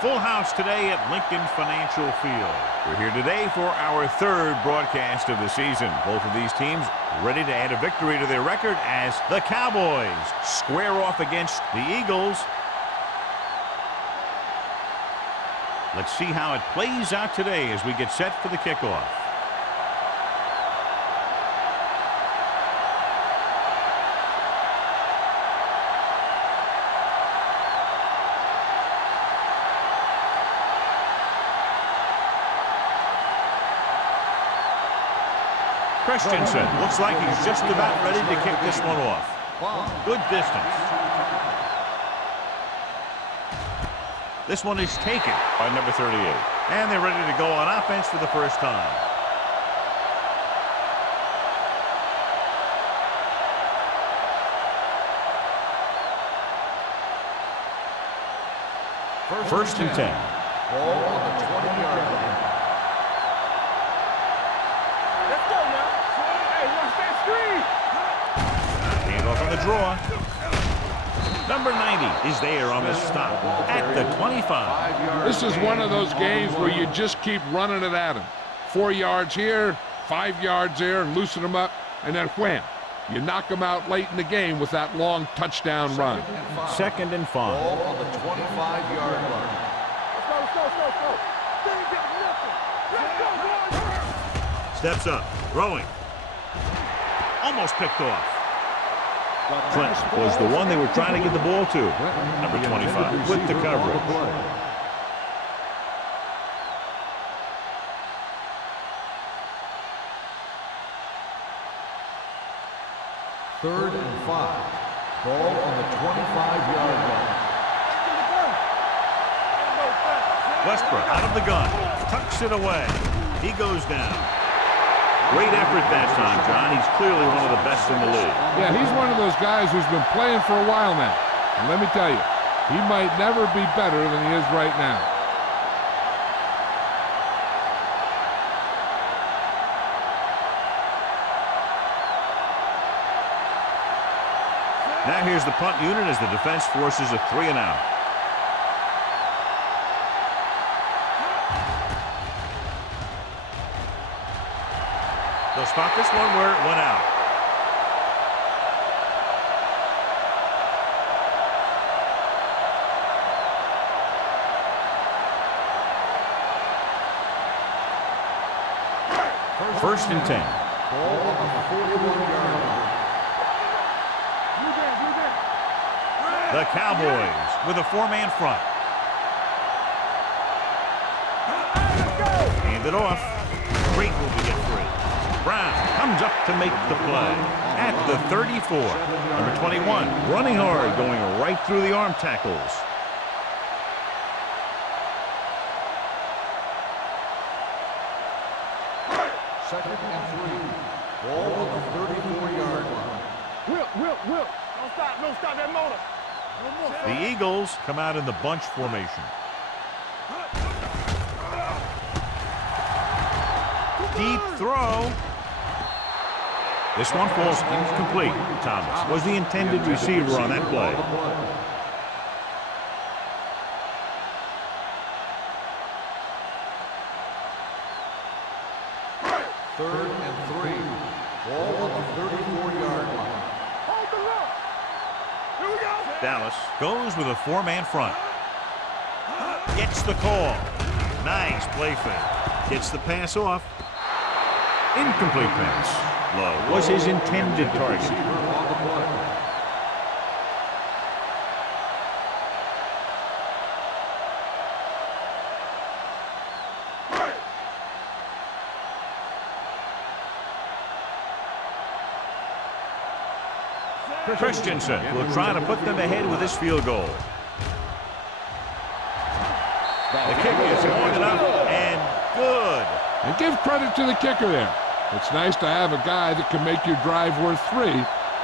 Full house today at Lincoln Financial Field. We're here today for our third broadcast of the season. Both of these teams ready to add a victory to their record as the Cowboys square off against the Eagles. Let's see how it plays out today as we get set for the kickoff. Christensen looks like he's just about ready to kick this one off. Good distance. This one is taken by number 38. And they're ready to go on offense for the first time. First and 10. Ball on the 20-yard line. Let's go now. Hey, watch that screen. Hand off on the draw. Number 90 is there on the stop at the 25. This is one of those games where you just keep running it at him. 4 yards here, 5 yards there, and loosen them up, and then wham. You knock them out late in the game with that long touchdown run. Second and 5. Ball on the 25-yard line. Let's go. They ain't got nothing. Let's go, boys. Steps up, throwing. Almost picked off. Clint was the one they were trying to get the ball to. Number 25 with the coverage. Third and 5. Ball on the 25-yard line. Westbrook out of the gun. Tucks it away. He goes down. Great effort that time, John. He's clearly one of the best in the league. Yeah, he's one of those guys who's been playing for a while now. And let me tell you, he might never be better than he is right now. Now here's the punt unit as the defense forces a 3-and-out. They'll spot this one where it went out. First and 10. Ball on the 41-yard line. The Cowboys with a 4-man front. Hand it off. Great move to get free. Brown comes up to make the play at the 34. Number 21 running hard, going right through the arm tackles. Second and 3. Ball on the 34-yard line. Will. Don't stop that motor. The Eagles come out in the bunch formation. Deep throw. This one falls incomplete. Thomas was the intended receiver on that play. Third and 3. Ball on the 34-yard line. Hold the look. Here we go. Dallas goes with a 4-man front. Gets the call. Nice play fake. Gets the pass off. Incomplete pass. Low was his intended target. Christensen will try to put them ahead with this field goal. The kick is long enough and good. And give credit to the kicker there. It's nice to have a guy that can make your drive worth 3,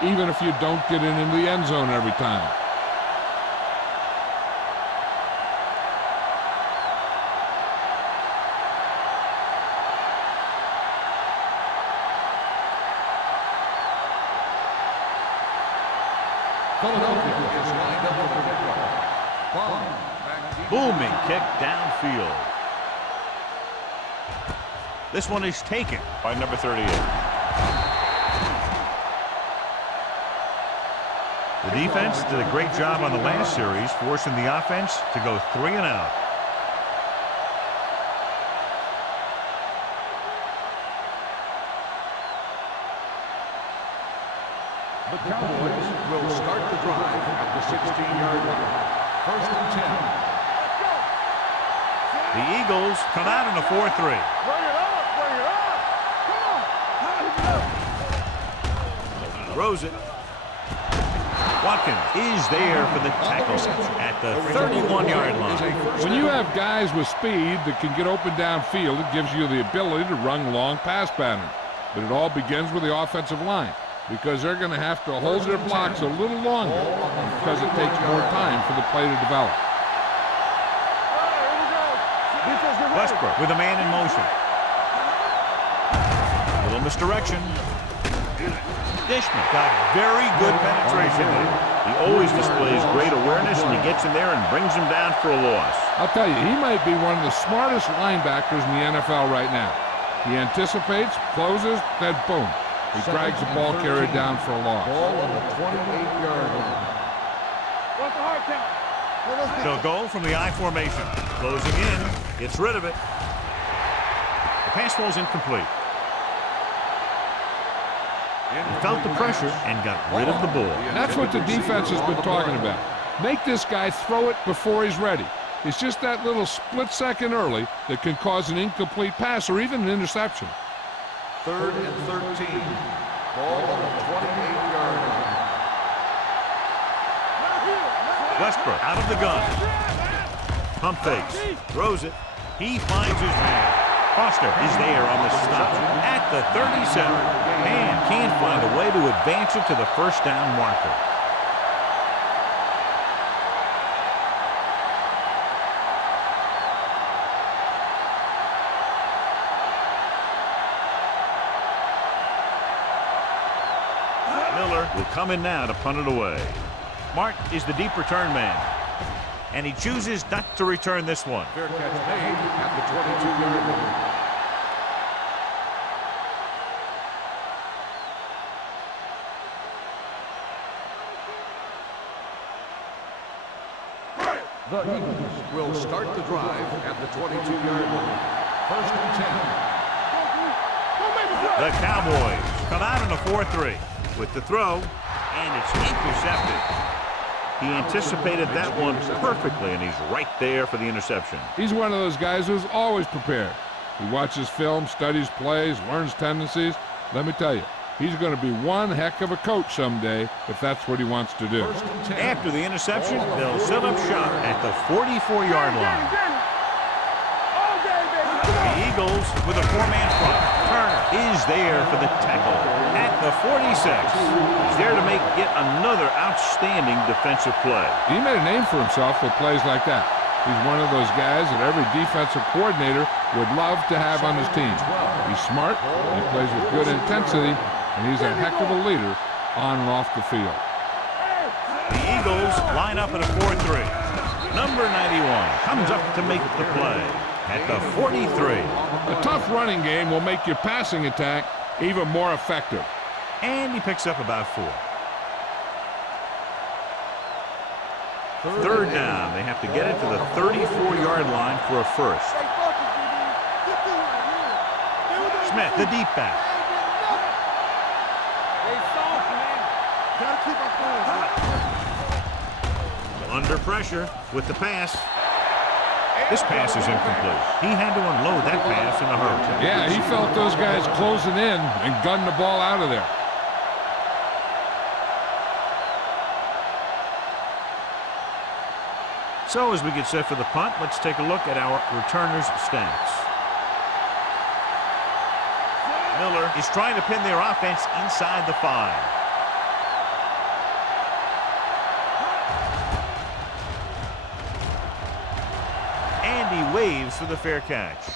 even if you don't get it into the end zone every time. Philadelphia is lined up for the kickoff. Bond back Booming kick downfield. This one is taken by number 38. The defense did a great job on the last series, forcing the offense to go 3 and out. The Cowboys will start the drive at the 16-yard line. 1st and 10. The Eagles come out in a 4-3. Bring it up, bring it up. Come on. Throws it. Watkins is there for the tackle at the 31-yard line. When you have guys with speed that can get open downfield, it gives you the ability to run long pass patterns. But it all begins with the offensive line, because they're going to have to hold their blocks a little longer because it takes more time for the play to develop. Westbrook with a man in motion. Little misdirection. Dishman got very good penetration there. He always displays great awareness, and he gets in there and brings him down for a loss. I'll tell you, he might be one of the smartest linebackers in the NFL right now. He anticipates, closes, then boom. He drags the ball carrier down for a loss. Ball on the 28-yard line. What's the hard count? They'll go from the I formation. Closing in, gets rid of it. The pass ball's incomplete. He felt the pressure and got rid of the ball. That's what the defense has been talking about. Make this guy throw it before he's ready. It's just that little split second early that can cause an incomplete pass or even an interception. 3rd and 13. Ball on the 28-yard line. Westbrook out of the gun. Pump fakes. Throws it. He finds his man. Foster is there on the stop at the 37. And can't find a way to advance it to the first down marker. Miller will come in now to punt it away. Mark is the deep return man, and he chooses not to return this one. Fair catch made at the 22-yard line. The Eagles will start the drive at the 22-yard line. 1st and 10. The Cowboys come out in a 4-3 with the throw, and it's intercepted. He anticipated that one perfectly, and he's right there for the interception. He's one of those guys who's always prepared. He watches film, studies plays, learns tendencies. Let me tell you, he's going to be one heck of a coach someday if that's what he wants to do. After the interception, they'll set up shop at the 44-yard line. The Eagles with a 4-man front. Turner is there for the tackle at the 46. He's there to make yet another outstanding defensive play. He made a name for himself with plays like that. He's one of those guys that every defensive coordinator would love to have on his team. He's smart, he plays with good intensity, and he's a heck of a leader on and off the field. The Eagles line up in a 4-3. Number 91 comes up to make the play at the 43. A tough running game will make your passing attack even more effective. And he picks up about 4. Third down. They have to get it to the 34-yard line for a first. Smith, the deep back. Under pressure with the pass. This pass is incomplete. He had to unload that pass in a hurry. Yeah, he felt those guys closing in and gunned the ball out of there. So as we get set for the punt, let's take a look at our returners' stats. Miller is trying to pin their offense inside the 5. And he waves for the fair catch.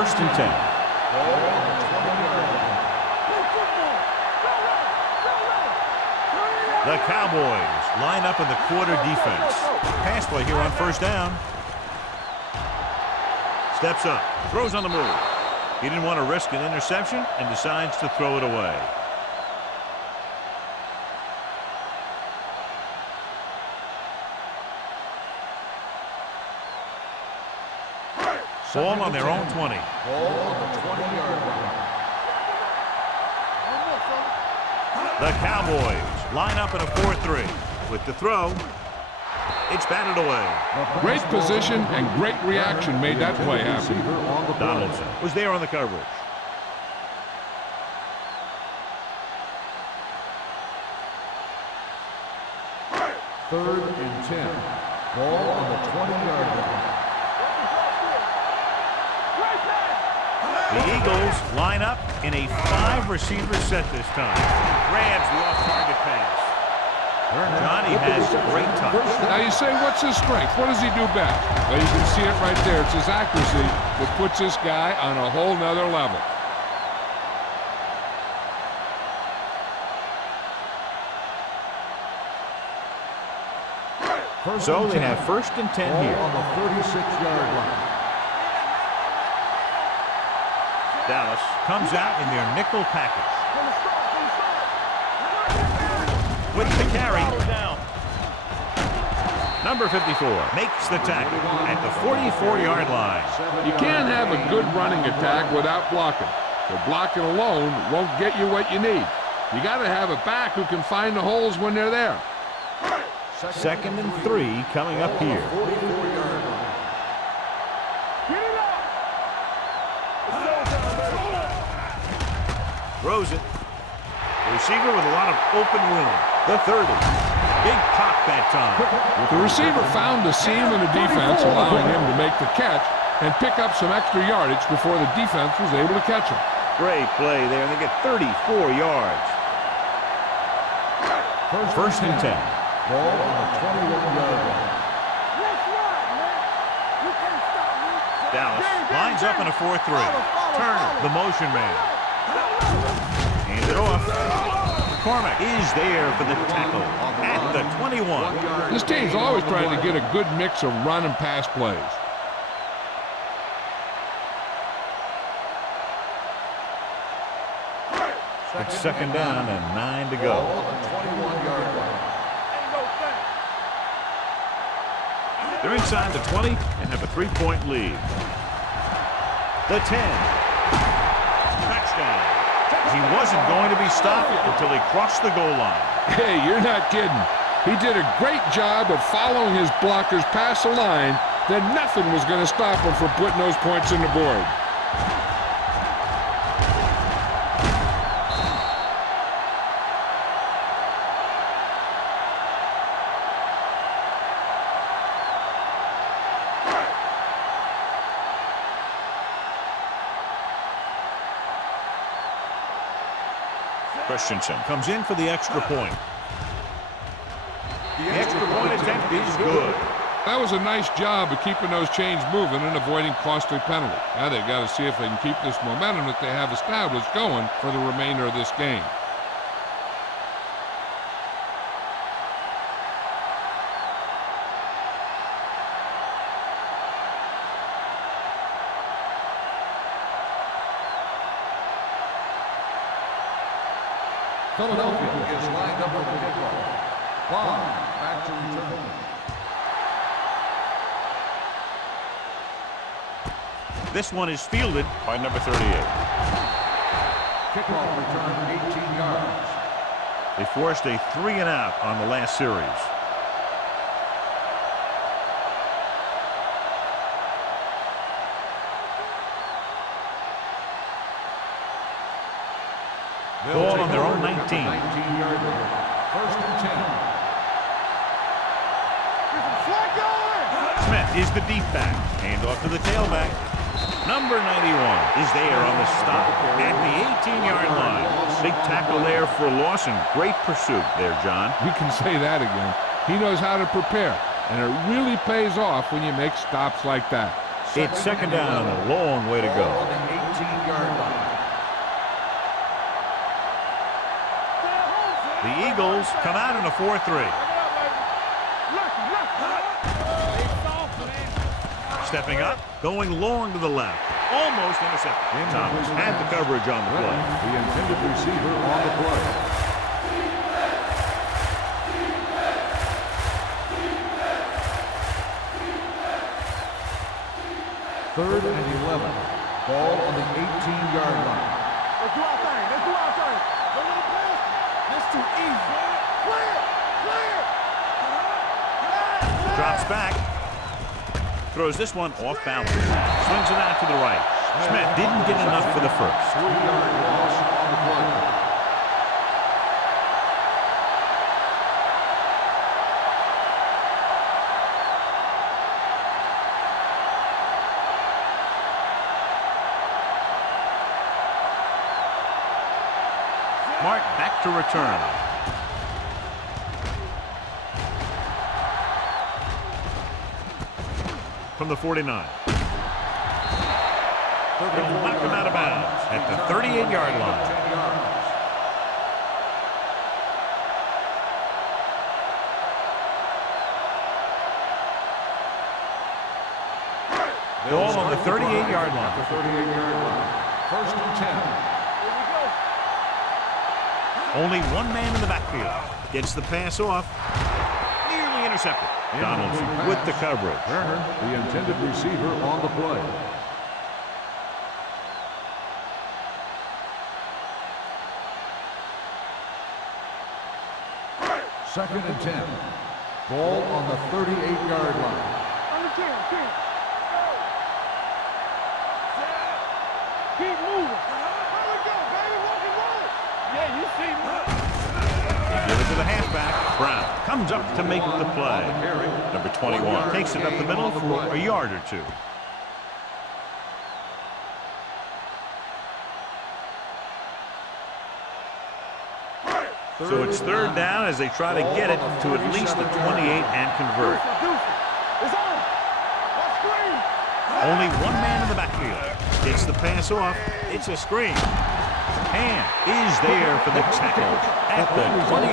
first and 10. Ball on the 20-yard line. The Cowboys line up in the quarter defense. Pass play here on first down. Steps up, throws on the move. He didn't want to risk an interception and decides to throw it away. Ball on their own 20. Ball on the 20-yard line. The Cowboys line up in a 4-3. With the throw, it's batted away. Great position and great reaction made that play happen. Donaldson was there on the coverage. Third and 10. Ball on the 20-yard line. The Eagles line up in a 5-receiver set this time. Grabs the off-target pass. Johnny has great touch. Now you say, what's his strength? What does he do best? Well, you can see it right there. It's his accuracy that puts this guy on a whole nother level. So they have first and 10 Ball here. on the 36-yard line. Dallas comes out in their nickel package. With the carry. Number 54 makes the tackle at the 44-yard line. You can't have a good running attack without blocking. But blocking alone won't get you what you need. You got to have a back who can find the holes when they're there. Second and 3 coming up here. 44-yard line. Throws it. The receiver with a lot of open room. The 30. Big pop that time. The receiver found the seam in the defense, allowing him to make the catch and pick up some extra yardage before the defense was able to catch him. Great play there, and they get 34 yards. First and 10. Ball on the 21-yard line. Dallas lines up in a 4-3. Turner, the motion man. Hands it off. McCormick is there for the tackle at the 21. This team's always trying to get a good mix of run and pass plays. It's second down and 9 to go. Ball on the 21-yard line. They're inside the 20 and have a 3-point lead. The 10. Touchdown. He wasn't going to be stopped until he crossed the goal line. Hey, you're not kidding. He did a great job of following his blockers past the line. Then nothing was going to stop him from putting those points in the board. Christensen comes in for the extra point. The extra point attempt is good. That was a nice job of keeping those chains moving and avoiding costly penalties. Now they've got to see if they can keep this momentum that they have established going for the remainder of this game. Philadelphia is lined up for the kickoff. Bond back to return. This one is fielded by number 38. Kickoff return 18 yards. They forced a 3-and-out on the last series. Ball on their own 19. 19-yard line. First and 10. Smith is the deep back. Hand off to the tailback. Number 91 is there on the stop at the 18-yard line. Big tackle there for Lawson. Great pursuit there, John. You can say that again. He knows how to prepare, and it really pays off when you make stops like that. It's second down and a long way to Ball go. on the 18-yard line. The Eagles come out in a 4-3. Stepping up, going long to the left. Almost intercepted. Thomas had the coverage on the play. The intended receiver on the play. Third and 11. Ball on the 18-yard line. Let's do our thing. Let's do our thing. No little pass. That's too easy. Clear. Clear. Drops back. Throws this one off balance. Swings it out to the right. Smith didn't get enough for the first. 3-yard loss on the play. Mark back to return. From the 49. They'll knock him out of bounds at the 38-yard line. Ball on the 38-yard line. The 38-yard line. First and 10. Only one man in the backfield. Gets the pass off. Nearly intercepted. Donaldson with the coverage. Turner, the intended receiver on the play. Second and 10. Ball on the 38-yard line. On the 10. Keep moving. There we go, baby. Walk and roll. Yeah, you see me. Give it to the halfback. Brown comes up to make the play. Number 21 takes it up the middle for a yard or two. So it's third down as they try to get it to at least the 28 and convert. It's on. Let's screen. Only one man in the backfield. Gets the pass off. It's a screen. And is there for the tackle at the 28.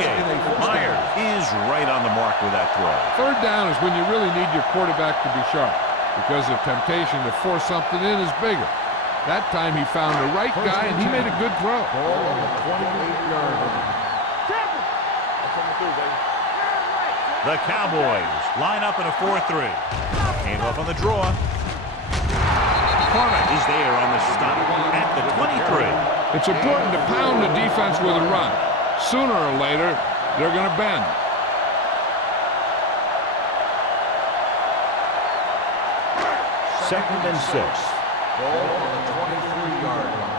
Myers is right on the mark with that throw. Third down is when you really need your quarterback to be sharp because the temptation to force something in is bigger. That time he found the right guy and he made a good throw. Ball on the 28-yard line. The Cowboys line up in a 4-3. Came up on the draw. Corner is there on the stop at the 23. It's important to pound the defense with a run. Sooner or later, they're going to bend. Second and 6. Ball on the 23-yard line.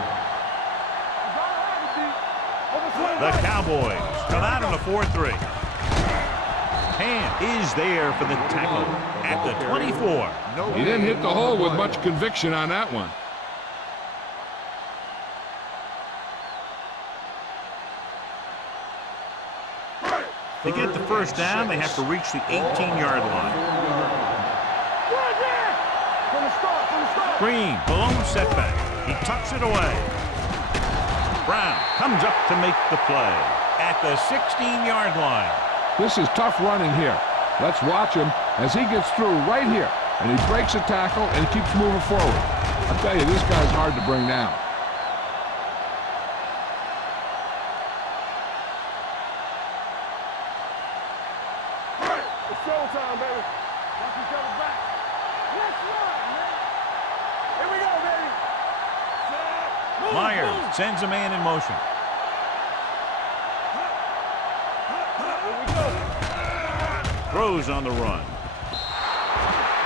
The Cowboys come out in a 4-3. Hand is there for the tackle at the 24. He didn't hit the hole with much conviction on that one. To get the first down, they have to reach the 18-yard line. Green, blown setback. He tucks it away. Brown comes up to make the play at the 16-yard line. This is tough running here. Let's watch him as he gets through right here. And he breaks a tackle and he keeps moving forward. I'll tell you, this guy's hard to bring down. It's showtime, baby. Watch each other back. Let's run, man. Here we go, baby. Move, Myers move. sends a man in motion. Throws on the run.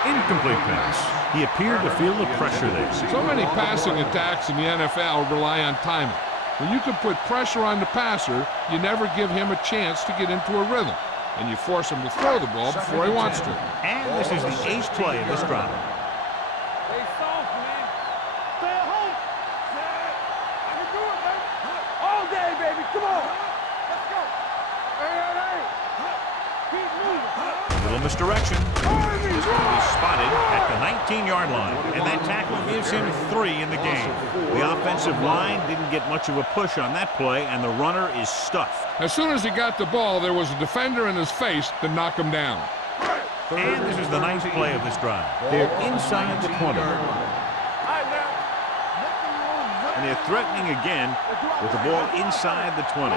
Incomplete pass. He appeared to feel the pressure there. So many passing attacks in the NFL rely on timing. When you can put pressure on the passer, you never give him a chance to get into a rhythm. And you force him to throw the ball before he wants to. And this is the eighth play of this drive. Stay soft, man. Stay at home. I can do it, baby. All day, baby. Come on. Let's go. Hey. Keep moving. Little misdirection. Hurry. is going to be spotted at the 19-yard line, and that tackle gives him 3 in the game. The offensive line didn't get much of a push on that play, and the runner is stuffed. As soon as he got the ball, there was a defender in his face to knock him down. And this is the ninth play of this drive. They're inside the 20. And they're threatening again with the ball inside the 20.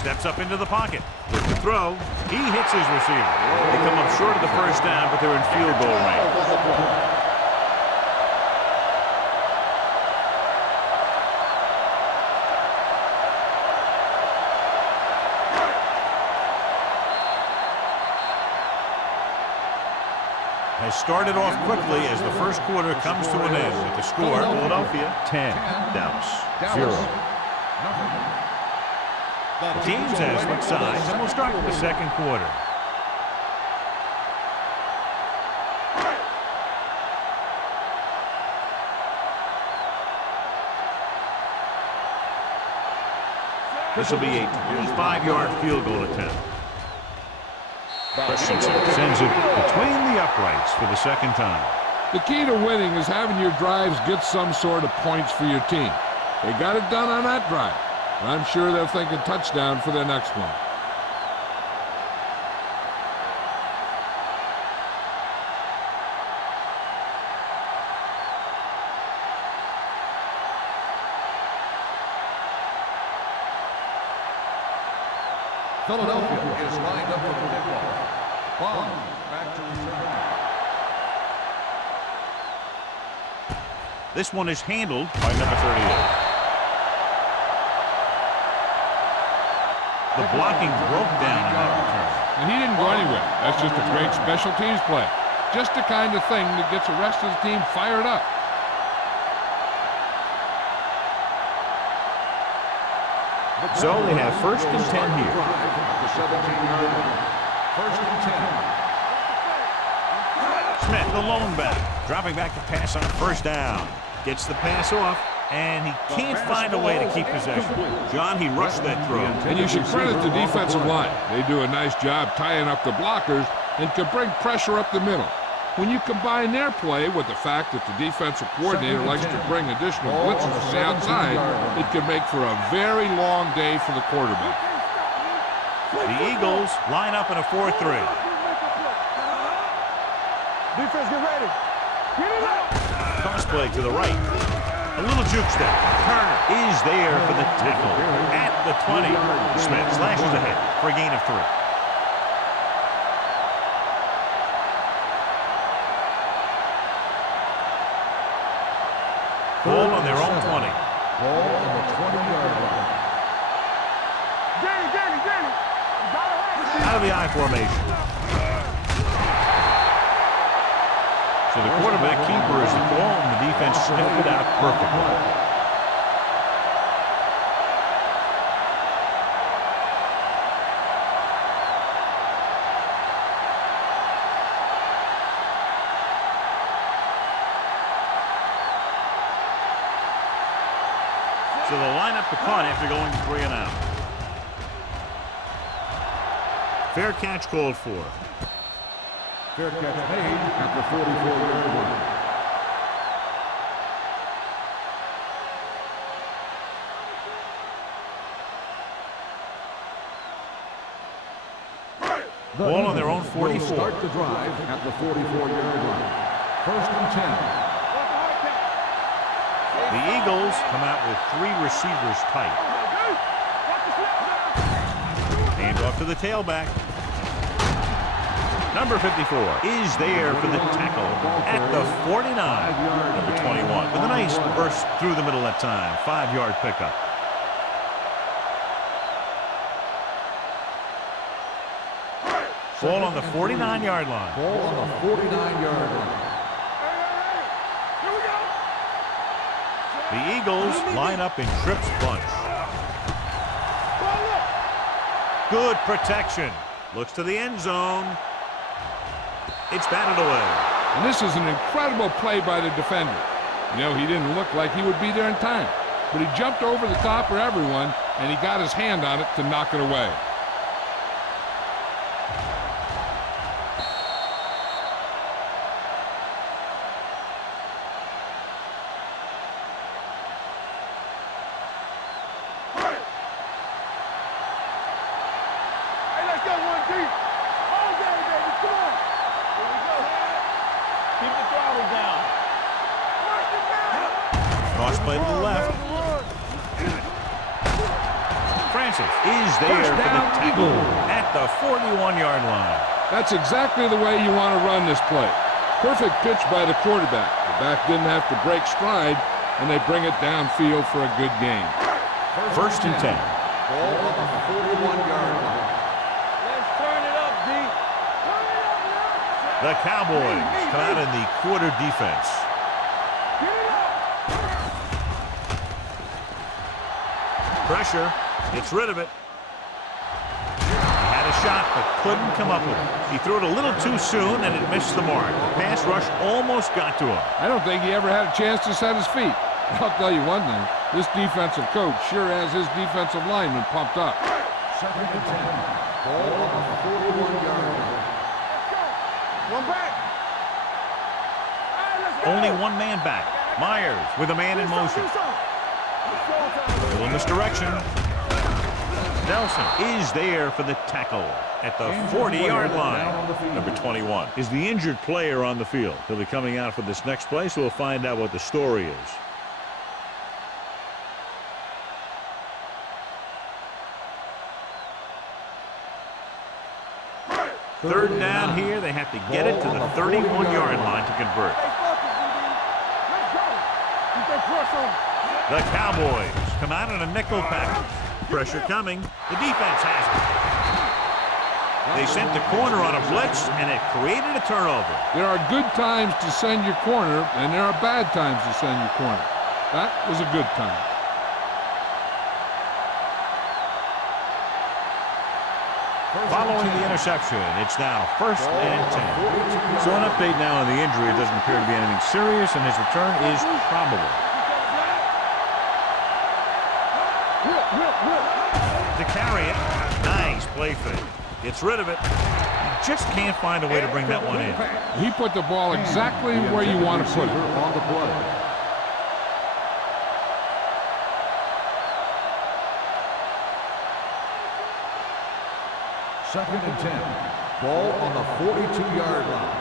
Steps up into the pocket. With the throw, he hits his receiver. They come up short of the first down, but they're in field goal range. Has started off quickly as the first quarter comes to an end with the score Philadelphia 10, Dallas 0. The teams have switched sides, and we'll start with the second quarter. This will be a 25-yard field goal attempt. Christensen sends it between the uprights for the second time. The key to winning is having your drives get some sort of points for your team. They got it done on that drive, and I'm sure they're thinking touchdown for their next one. Philadelphia is lined up for the kickoff. Bond back to return. This one is handled by number 38. The blocking broke down on that return. And he didn't go anywhere. That's just a great special teams play. Just the kind of thing that gets the rest of the team fired up. So they have first and 10 here. The 17-yard line. First and 10. Smith, the lone back, dropping back to pass on first down. Gets the pass off, and he can't find a way to keep possession. John, he rushed that throw. And you should credit the defensive line. They do a nice job tying up the blockers and can bring pressure up the middle. When you combine their play with the fact that the defensive coordinator likes to bring additional blitzes from the outside, it can make for a very long day for the quarterback. The Eagles line up in a 4-3. Defense, get ready. Get it up. Toss play to the right. A little juke step. Turner is there for the tackle at the 20. Smith slashes ahead for a gain of 3. Ball on their own 20. Ball on the 20-yard line. Danny. Out of the I formation. So the quarterback keeper is the ball, and the defense sniffed it out perfectly. So they'll line up the punt after going to 3 and out. Fair catch called for. Fair catch made at the 44-yard line. Ball on their own 44. Will start the drive at the 44-yard line. First and 10. The Eagles come out with 3 receivers tight. Hand off to the tailback. Number 54 is there for the tackle at the 49. Number 21 with a nice burst through the middle that time. 5-yard pickup. Ball on the 49-yard line. Ball on the 49-yard line. The Eagles line up in trips bunch. Good protection. Looks to the end zone. It's batted away. And this is an incredible play by the defender. You know, he didn't look like he would be there in time, but he jumped over the top of everyone, and he got his hand on it to knock it away. Cross play to the left. Francis is there for the tackle at the 41-yard line. That's exactly the way you want to run this play. Perfect pitch by the quarterback. The back didn't have to break stride, and they bring it downfield for a good gain. First and 10. Ball on the 41-yard line. Let's turn it up, D. Turn it up now. The Cowboys come out in the quarter defense. Get it up. Pressure. Gets rid of it. He had a shot, but couldn't come up with it. He threw it a little too soon, and it missed the mark. The pass rush almost got to him. I don't think he ever had a chance to set his feet. I'll tell you one thing. This defensive coach sure has his defensive lineman pumped up. Second and 10. Ball on the 41-yard line. One back. Only one man back. Myers with a man in motion. Still in this direction. Nelson is there for the tackle at the 40-yard line. Number 21 is the injured player on the field. He'll be coming out for this next play, so we'll find out what the story is. Third down here. They have to get it to the 31-yard line to convert. The Cowboys come out in a nickel package. Pressure coming. The defense has it. They sent the corner on a blitz, and it created a turnover. There are good times to send your corner, and there are bad times to send your corner. That was a good time. Following the interception, it's now first and 10. So an update now on the injury. It doesn't appear to be anything serious, and his return is probable. To carry it. Nice play fake. Gets rid of it. He just can't find a way to bring that one in. He put the ball exactly where you want to put it. On the play. Second and 10. Ball on the 42-yard line.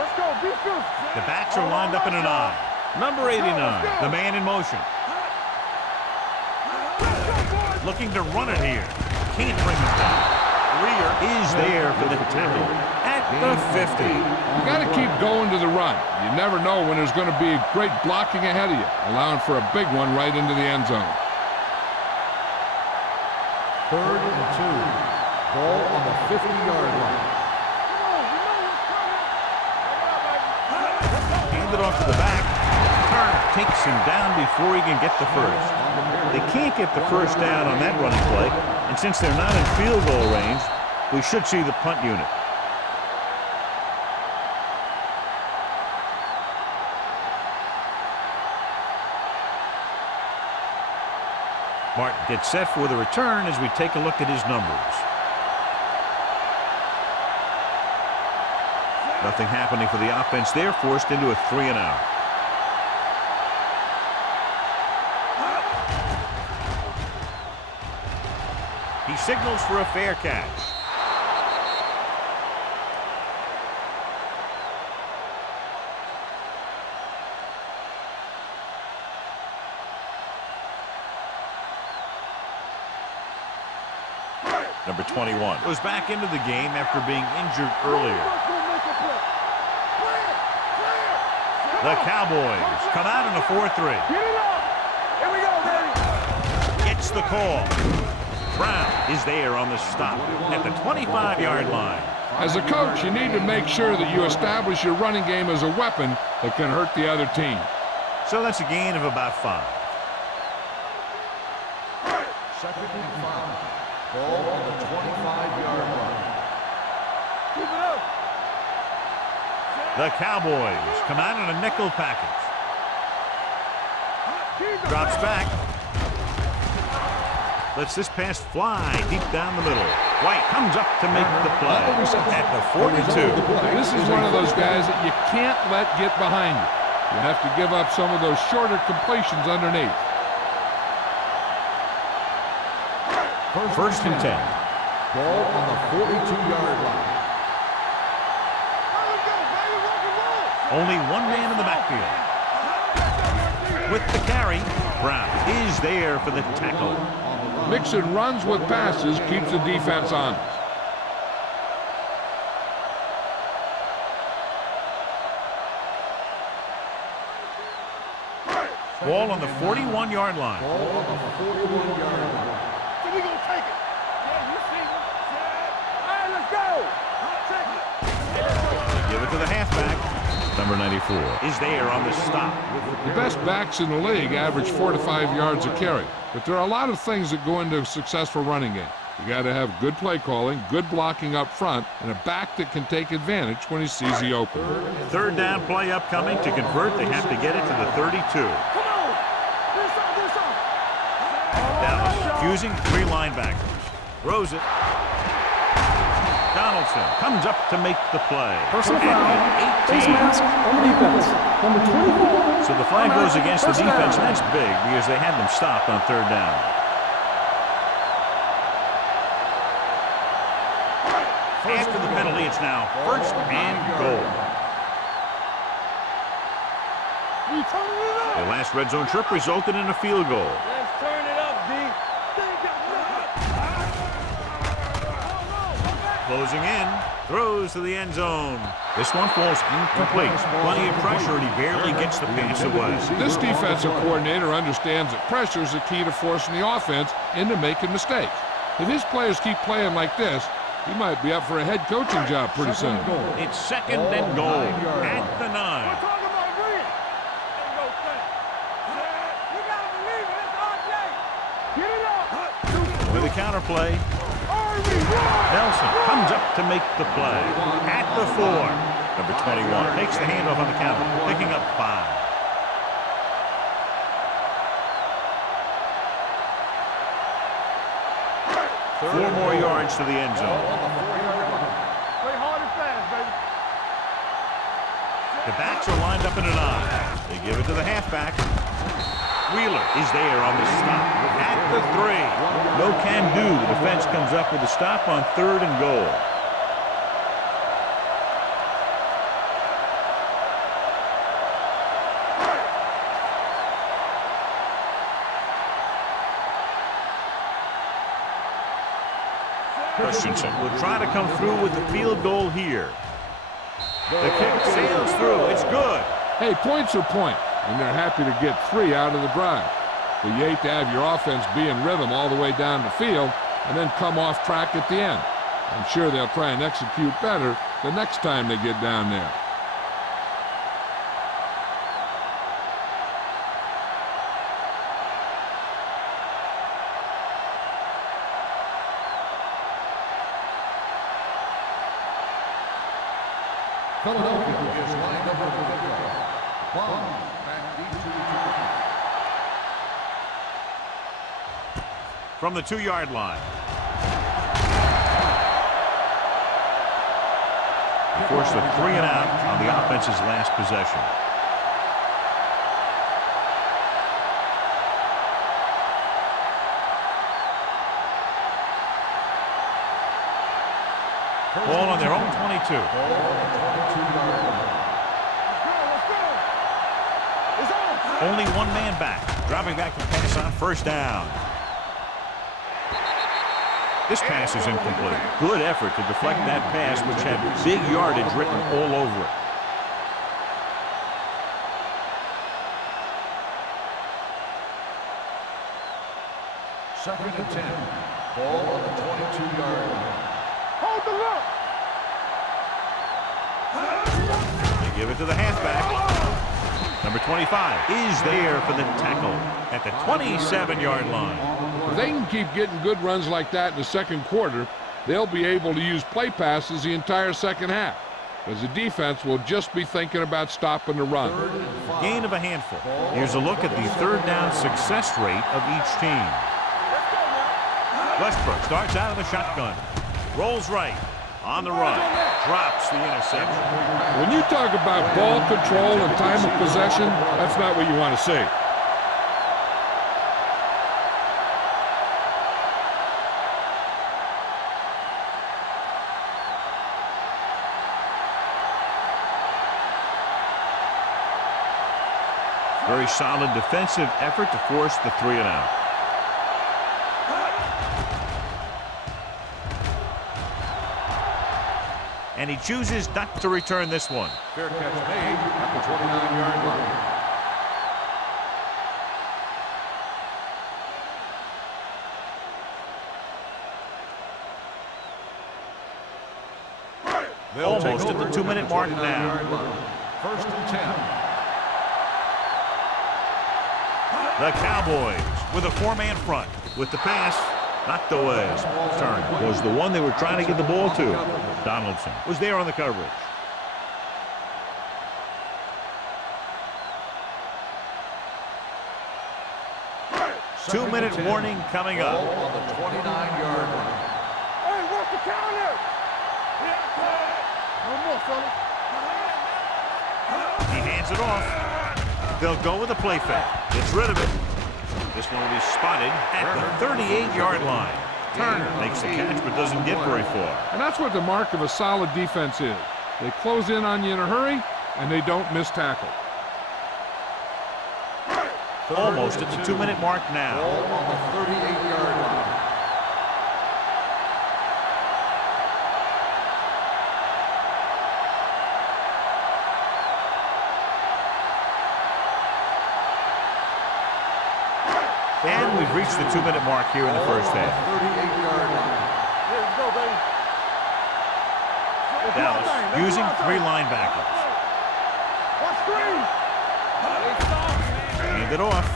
Let's go, beat Goose. The backs are lined up in an I. Number 89, the man in motion. Looking to run it here. Can't bring him down. Rear is there for the tackle at the 50. You got to keep going to the run. You never know when there's going to be great blocking ahead of you, allowing for a big one right into the end zone. Third and 2. Ball on the 50-yard line. Hand it off to the back. Turner takes him down before he can get the first. They can't get the first down on that running play, and since they're not in field goal range, we should see the punt unit. Martin gets set for the return as we take a look at his numbers. Nothing happening for the offense there, forced into a 3-and-out. He signals for a fair catch. Number 21 goes back into the game after being injured earlier. The Cowboys come out in a 4-3. Get it up. Here we go, baby. Gets the call. Brown is there on the stop at the 25-yard line. As a coach, you need to make sure that you establish your running game as a weapon that can hurt the other team. So that's a gain of about 5. Second and 5. Ball on the 25-yard line. Keep it up. The Cowboys come out in a nickel package. Drops back. Lets this pass fly deep down the middle. White comes up to make the play at the 42. This is one of those guys that you can't let get behind you. You have to give up some of those shorter completions underneath. First and 10. Ball on the 42-yard line. Only one man in the backfield. with the carry. Brown is there for the tackle. Mixing runs with passes keeps the defense honest. Ball on the 41-yard line. Ball on the 41-yard line. So we gonna take it. Yeah, you see me. All right, let's go. Check it. Give it to the halfback. Number 94 is there on the stop. The best backs in the league average 4 to 5 yards a carry, but there are a lot of things that go into a successful running game. You got to have good play calling, good blocking up front, and a back that can take advantage when he sees the open. Third down play upcoming. To convert, they have to get it to the 32. Come on. Do something. Dallas using 3 linebackers. Throws it. Donaldson comes up to make the play. Personal foul. At the Face 18. mask on the defense. Number 24. So the flag goes against the First defense, and down. that's big because they had them stopped on third down. After the penalty, it's now first and goal. We turn it up. The last red zone trip resulted in a field goal. Let's turn it up, D. Closing in, throws to the end zone. This one falls incomplete. Plenty of pressure, and he barely gets the pass away. This defensive coordinator understands that pressure is the key to forcing the offense into making mistakes. If his players keep playing like this, he might be up for a head coaching job pretty soon. It's second and goal at the 9. We're talking about Reed. Ain't no thing. You gotta believe it. It's RJ. Get it up. With a counterplay, Nelson comes up to make the play at the 4. Number 21 takes the handoff on the counter, picking up 5. Four more yards to the end zone. Play hard and fast, baby. The backs are lined up in an I. They give it to the halfback. Wheeler is there on the stop at the 3. No can do. The defense comes up with a stop on third and goal. Christensen will try to come through with the field goal here. The kick sails through. It's good. Hey, points are points, and they're happy to get 3 out of the drive. But you hate to have your offense be in rhythm all the way down the field and then come off track at the end. I'm sure they'll try and execute better the next time they get down there. Philadelphia is lined up with the kickoff. Bomb at deep to From the 2-yard line. He forced a 3 and out on the offense's last possession. Ball on their own 22. Only one man back. Dropping back to pass on first down. This pass is incomplete. Good effort to deflect that pass, which had big yardage written all over it. Second and 10. Ball on the 22-yard line. Hold the look. They give it to the halfback. Number 25 is there for the tackle at the 27-yard line. If they can keep getting good runs like that in the second quarter, they'll be able to use play passes the entire second half, because the defense will just be thinking about stopping the run. Gain of a handful. Here's a look at the third down success rate of each team. Westbrook starts out of the shotgun. Rolls right. On the run. Drops the interception. When you talk about ball control and time of possession, that's not what you want to see. Very solid defensive effort to force the 3 and out. And he chooses not to return this one. Fair catch made at the 29-yard line. Almost at the 2-minute mark now. 1st and 10. The Cowboys with a 4-man front. With the pass, knocked away. Turn was the one they were trying to get the ball to. Donaldson was there on the coverage. Two-minute warning coming up. Ball on the 29-yard line. Hey, what's the counter? No more, fellas. He hands it off. They'll go with a play fake. Gets rid of it. This one will be spotted at the 38-yard line. Turner makes the catch but doesn't get very far. And that's what the mark of a solid defense is. They close in on you in a hurry, and they don't miss tackle. Almost at the 2-minute mark now. Ball on the 38-yard line. And we've reached the 2-minute mark here in the first half. 38-yard line. Let's go, baby. Dallas using 3 linebackers. What screen? They soft, man. Hand it off.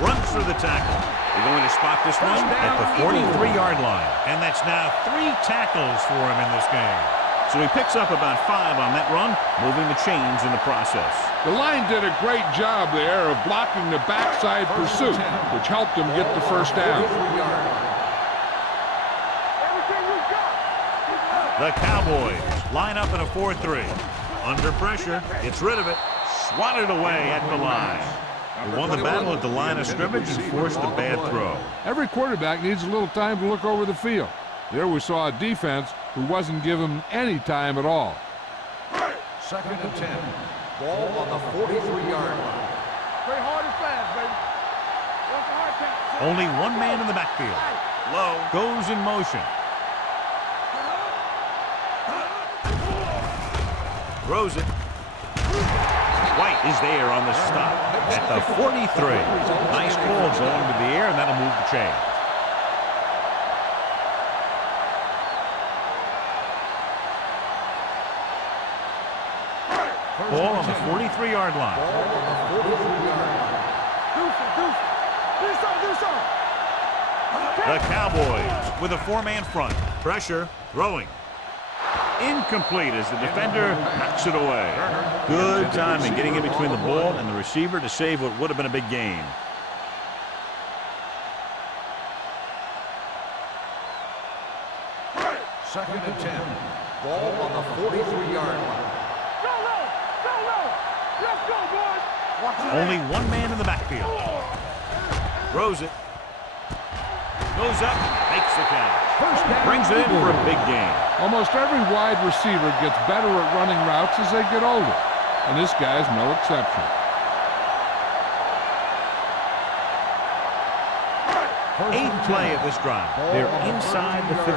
Runs through the tackle. They're going to spot this one at the 43-yard line. And that's now 3 tackles for him in this game. So he picks up about 5 on that run, moving the chains in the process. The line did a great job there of blocking the backside pursuit, which helped them get the first down. Everything you got. The Cowboys line up in a 4-3. Under pressure, gets rid of it, swatted away at the line. They won the battle at the line of scrimmage and forced a bad throw. Every quarterback needs a little time to look over the field. There we saw a defense who wasn't given any time at all. 2nd and 10. Ball on the 43-yard line. Play hard and fast, baby. What's the hard count? Only 1 man in the backfield. Low goes in motion. Throws it. White is there on the stop at the 43. Nice ball going to the air, and that'll move the chain. Ball on the 43-yard line. Ball on the 43-yard line. Do something. The Cowboys with a 4-man front. Pressure, throwing. Incomplete as the defender knocks it away. Good timing getting in between the ball and the receiver to save what would have been a big gain. Second and 10. Ball on the 43-yard line. Go low. Let's go, boys. Only 1 man in the backfield. Throws it. Goes up, makes the catch. Brings it in for a big gain. Almost every wide receiver gets better at running routes as they get older, and this guy's no exception. Eighth play of this drive. They're inside the 15.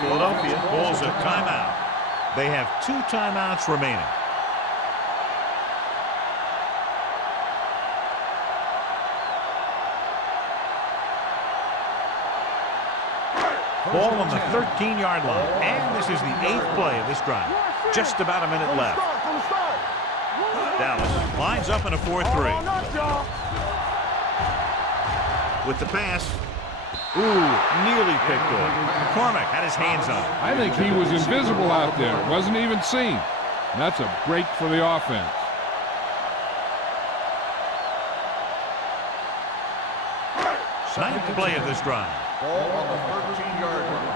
Philadelphia calls a timeout. They have 2 timeouts remaining. Ball on the 13-yard line. And this is the 8th play of this drive. Just about a minute left. Dallas lines up in a 4-3. With the pass. Ooh, nearly picked off. McCormick had his hands on it. I think he was invisible out there. Wasn't even seen. And that's a break for the offense. Ninth play of this drive. Ball on the 13-yard line.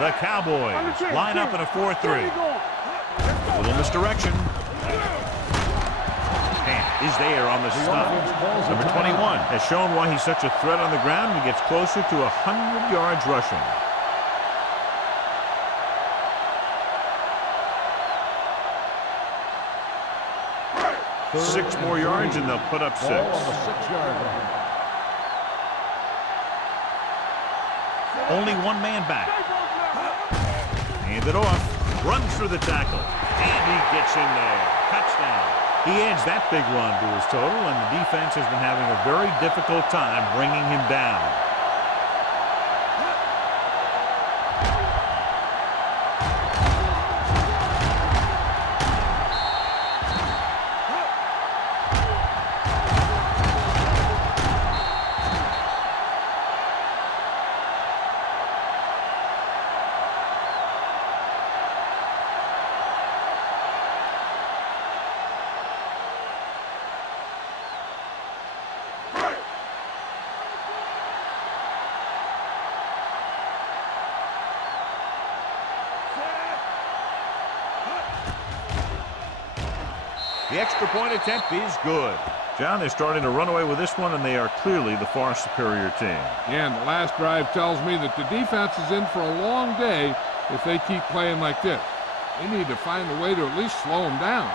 The Cowboys line up in a 4-3. A little misdirection. And is there on the stop. Number 21 has shown why he's such a threat on the ground and gets closer to 100 yards rushing. 6 more yards and they'll put up 6. Ball on the 6-yard line. Only one man back. Hand it off. Runs through the tackle. And he gets in there. Touchdown. He adds that big run to his total, and the defense has been having a very difficult time bringing him down. The extra point attempt is good. John, they're starting to run away with this one, and they are clearly the far superior team. Yeah, and the last drive tells me that the defense is in for a long day if they keep playing like this. They need to find a way to at least slow them down.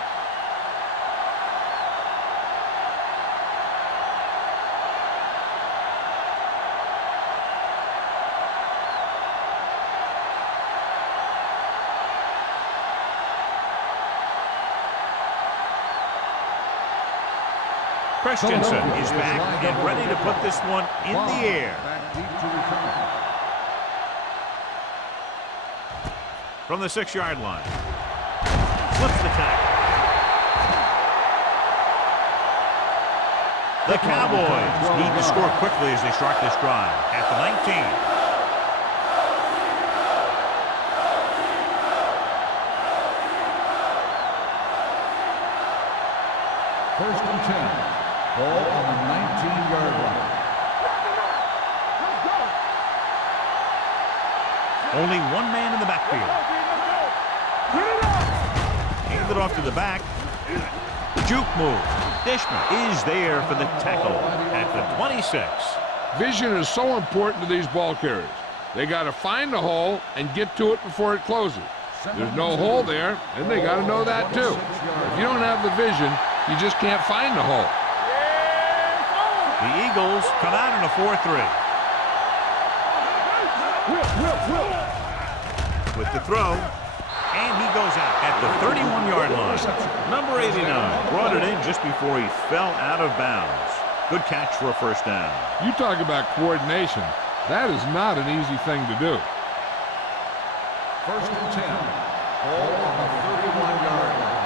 Christensen is back and ready to put this one in the air. Back deep to return. From the 6-yard line. Flips the tackle. The Cowboys need to score quickly as they start this drive at the 19. First and 10. Ball on the 19-yard line. Only one man in the backfield. Hand it off to the back. Juke move. Dishman is there for the tackle at the 26. Vision is so important to these ball carriers. They got to find the hole and get to it before it closes. There's no hole there, and they got to know that too. If you don't have the vision, you just can't find the hole. The Eagles come out in a 4-3. With the throw, and he goes out at the 31-yard line. Number 89 brought it in just before he fell out of bounds. Good catch for a first down. You talk about coordination. That is not an easy thing to do. First and 10. Ball on the 31-yard line.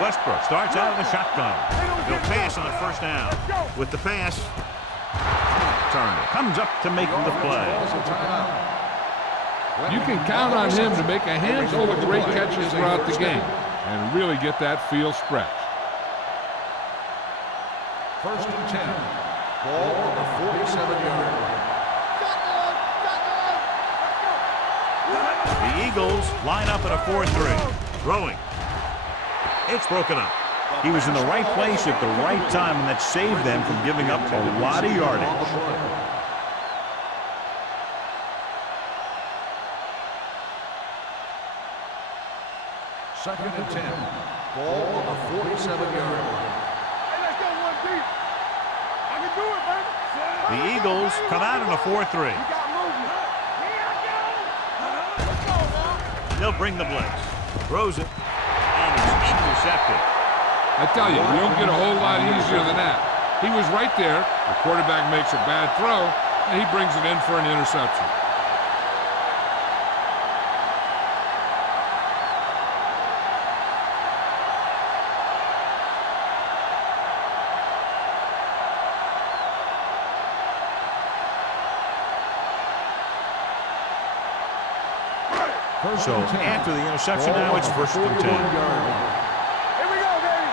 Westbrook starts out in the shotgun. He'll pass on the first down. With the pass, Turner comes up to make the play. You can count on him to make a handful of great catches throughout the game and really get that field stretched. First and 10. Ball on the 47-yard line. The Eagles line up in a 4-3. Throwing. It's broken up. He was in the right place at the right time, and that saved them from giving up a lot of yardage. Second and 10. Ball on the 47-yard line. The Eagles come out in a 4-3. They'll bring the blitz. Throws it. And it's intercepted. I tell you, you don't get a whole lot easier than that. He was right there. The quarterback makes a bad throw, and he brings it in for an interception. So after the interception, now it's first and 10. Here we go, baby.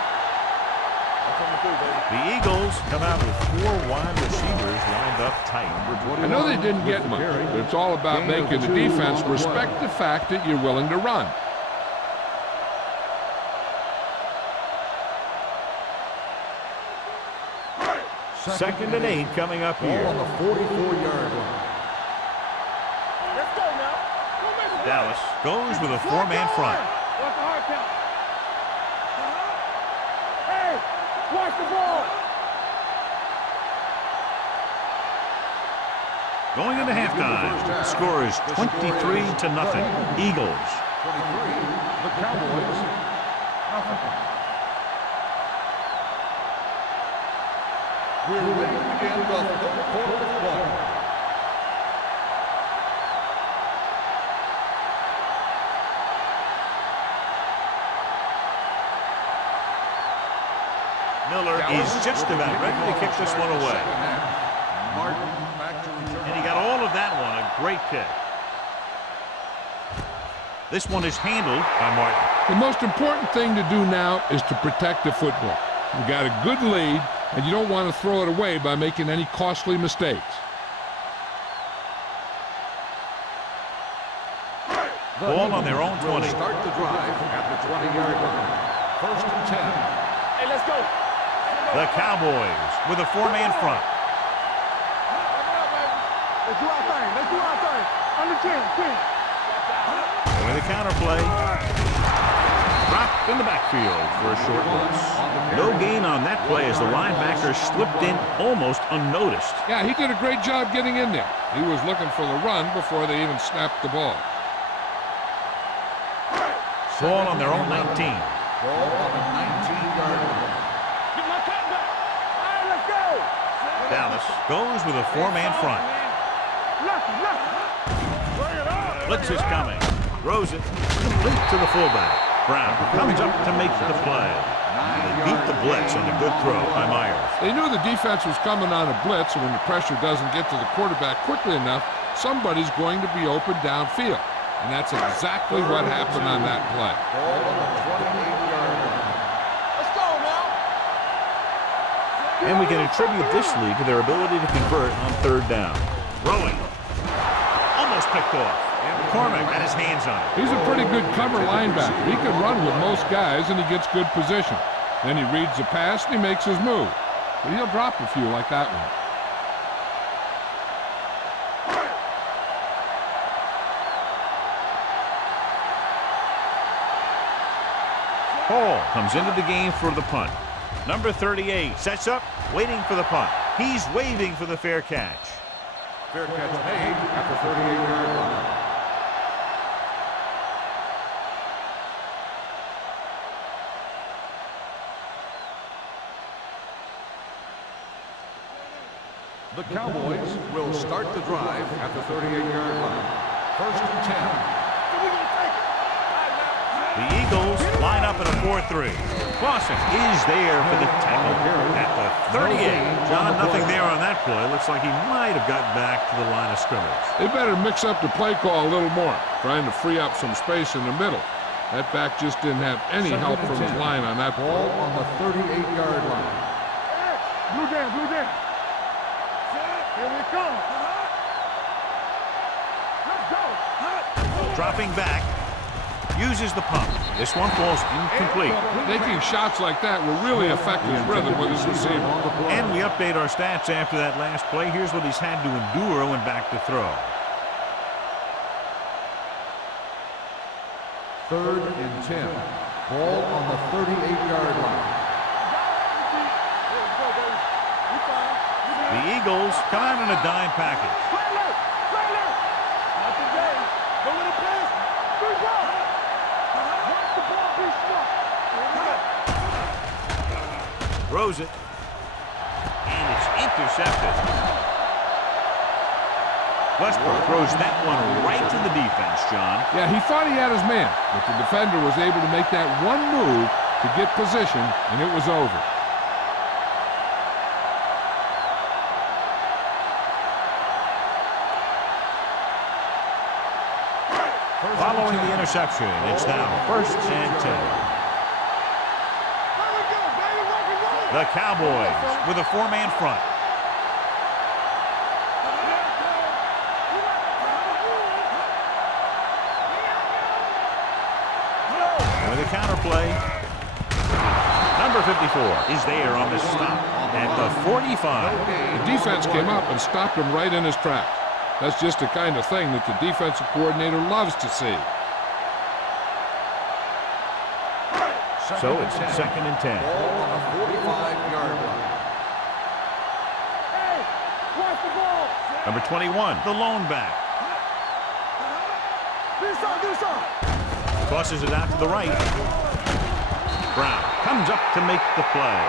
The Eagles come out with 4 wide receivers lined up tight. I know they didn't get much, but it's all about making the defense respect the fact that you're willing to run. Second and 8 coming up here. Ball on the 44-yard line. Let's go now. Dallas goes with a 4-man front. What's the hard count? Watch the ball. Going into halftime, the score is 23-0. Eagles. 23, the Cowboys, nothing. We're ready to begin the third quarter of play. Miller is just about ready to kick this one away. Martin back to return. And he got all of that one, a great kick. This one is handled by Martin. The most important thing to do now is to protect the football. You got a good lead, and you don't want to throw it away by making any costly mistakes. Ball on their own 20. Start the drive at the 20-yard line. First and 10. Hey, let's go. The Cowboys with a four-man front. Let's do our thing. Let's do our thing. On the 10. With a counter play. Dropped in the backfield for a short loss. No gain on that play as the linebacker slipped in almost unnoticed. Yeah, he did a great job getting in there. He was looking for the run before they even snapped the ball. Ball on their own 19. Ball on the 19-yard line. Get my cut back. All right, let's go. Dallas goes with a four-man front. Bring it on. Blitz is coming. Throws it complete to the fullback. Brown comes up to make the play. They beat the blitz on a good throw by Myers. They knew the defense was coming on a blitz, and when the pressure doesn't get to the quarterback quickly enough, somebody's going to be open downfield. And that's exactly what happened on that play. Ball on the 28-yard line. Let's go now. And we can attribute this lead to their ability to convert on third down. Throwing. Almost picked off. McCormick got his hands on it. He's a pretty good cover linebacker. He can run with most guys, and he gets good position. Then he reads the pass, and he makes his move. But he'll drop a few like that one. Hall comes into the game for the punt. Number 38 sets up, waiting for the punt. He's waving for the fair catch. Fair catch made at the 38-yard line. The Cowboys will start the drive at the 38-yard line. First and 10. The Eagles line up in a 4-3. Clausen is there for the tackle at the 38. John, nothing there on that play. Looks like he might have gotten back to the line of scrimmage. They better mix up the play call a little more, trying to free up some space in the middle. That back just didn't have any help from his line on that ball on the 38-yard line. Blue down. Here we come. Let's go. Dropping back. Uses the pump. This one falls incomplete. Making shots like that will really affect his rhythm with his receiver. And we update our stats after that last play. Here's what he's had to endure when back to throw. Third and 10. Ball on the 38-yard line. The Eagles come out in a dime package. Throws it. And it's intercepted. Westbrook throws that one right to the defense, John. Yeah, he thought he had his man, but the defender was able to make that one move to get position, and it was over. Following the interception, it's now first and 10. The Cowboys with a four-man front. And with a counter play, number 54 is there on the stop at the 45. The defense came up and stopped him right in his tracks. That's just the kind of thing that the defensive coordinator loves to see. So it's 2nd and 10. Ball on the 45-yard line. Hey, watch the ball. Number 21, the lone back. This side. Tosses it out to the right. Brown comes up to make the play.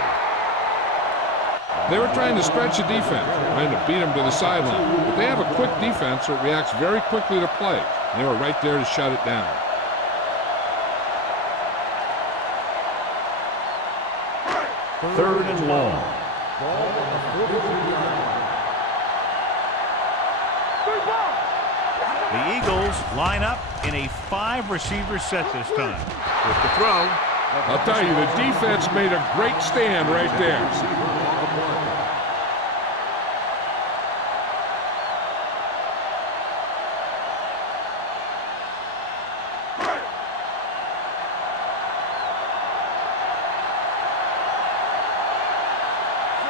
They were trying to stretch the defense, trying to beat them to the sideline. But they have a quick defense that reacts very quickly to plays. They were right there to shut it down. Third and long. Ball on the 43-yard line. The Eagles line up in a 5-receiver set this time. With the throw. I'll tell you, the defense made a great stand right there.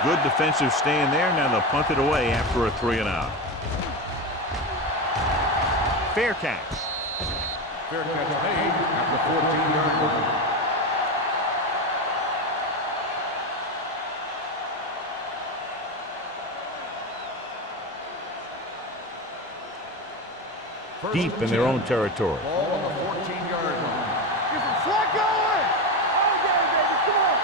Good defensive stand there. Now they'll punt it away after a 3-and-out. Fair catch. Fair catch made at the 14-yard line. Deep in their own territory. Ball on the 14-yard line. Get some slack going. Okay, baby, come on.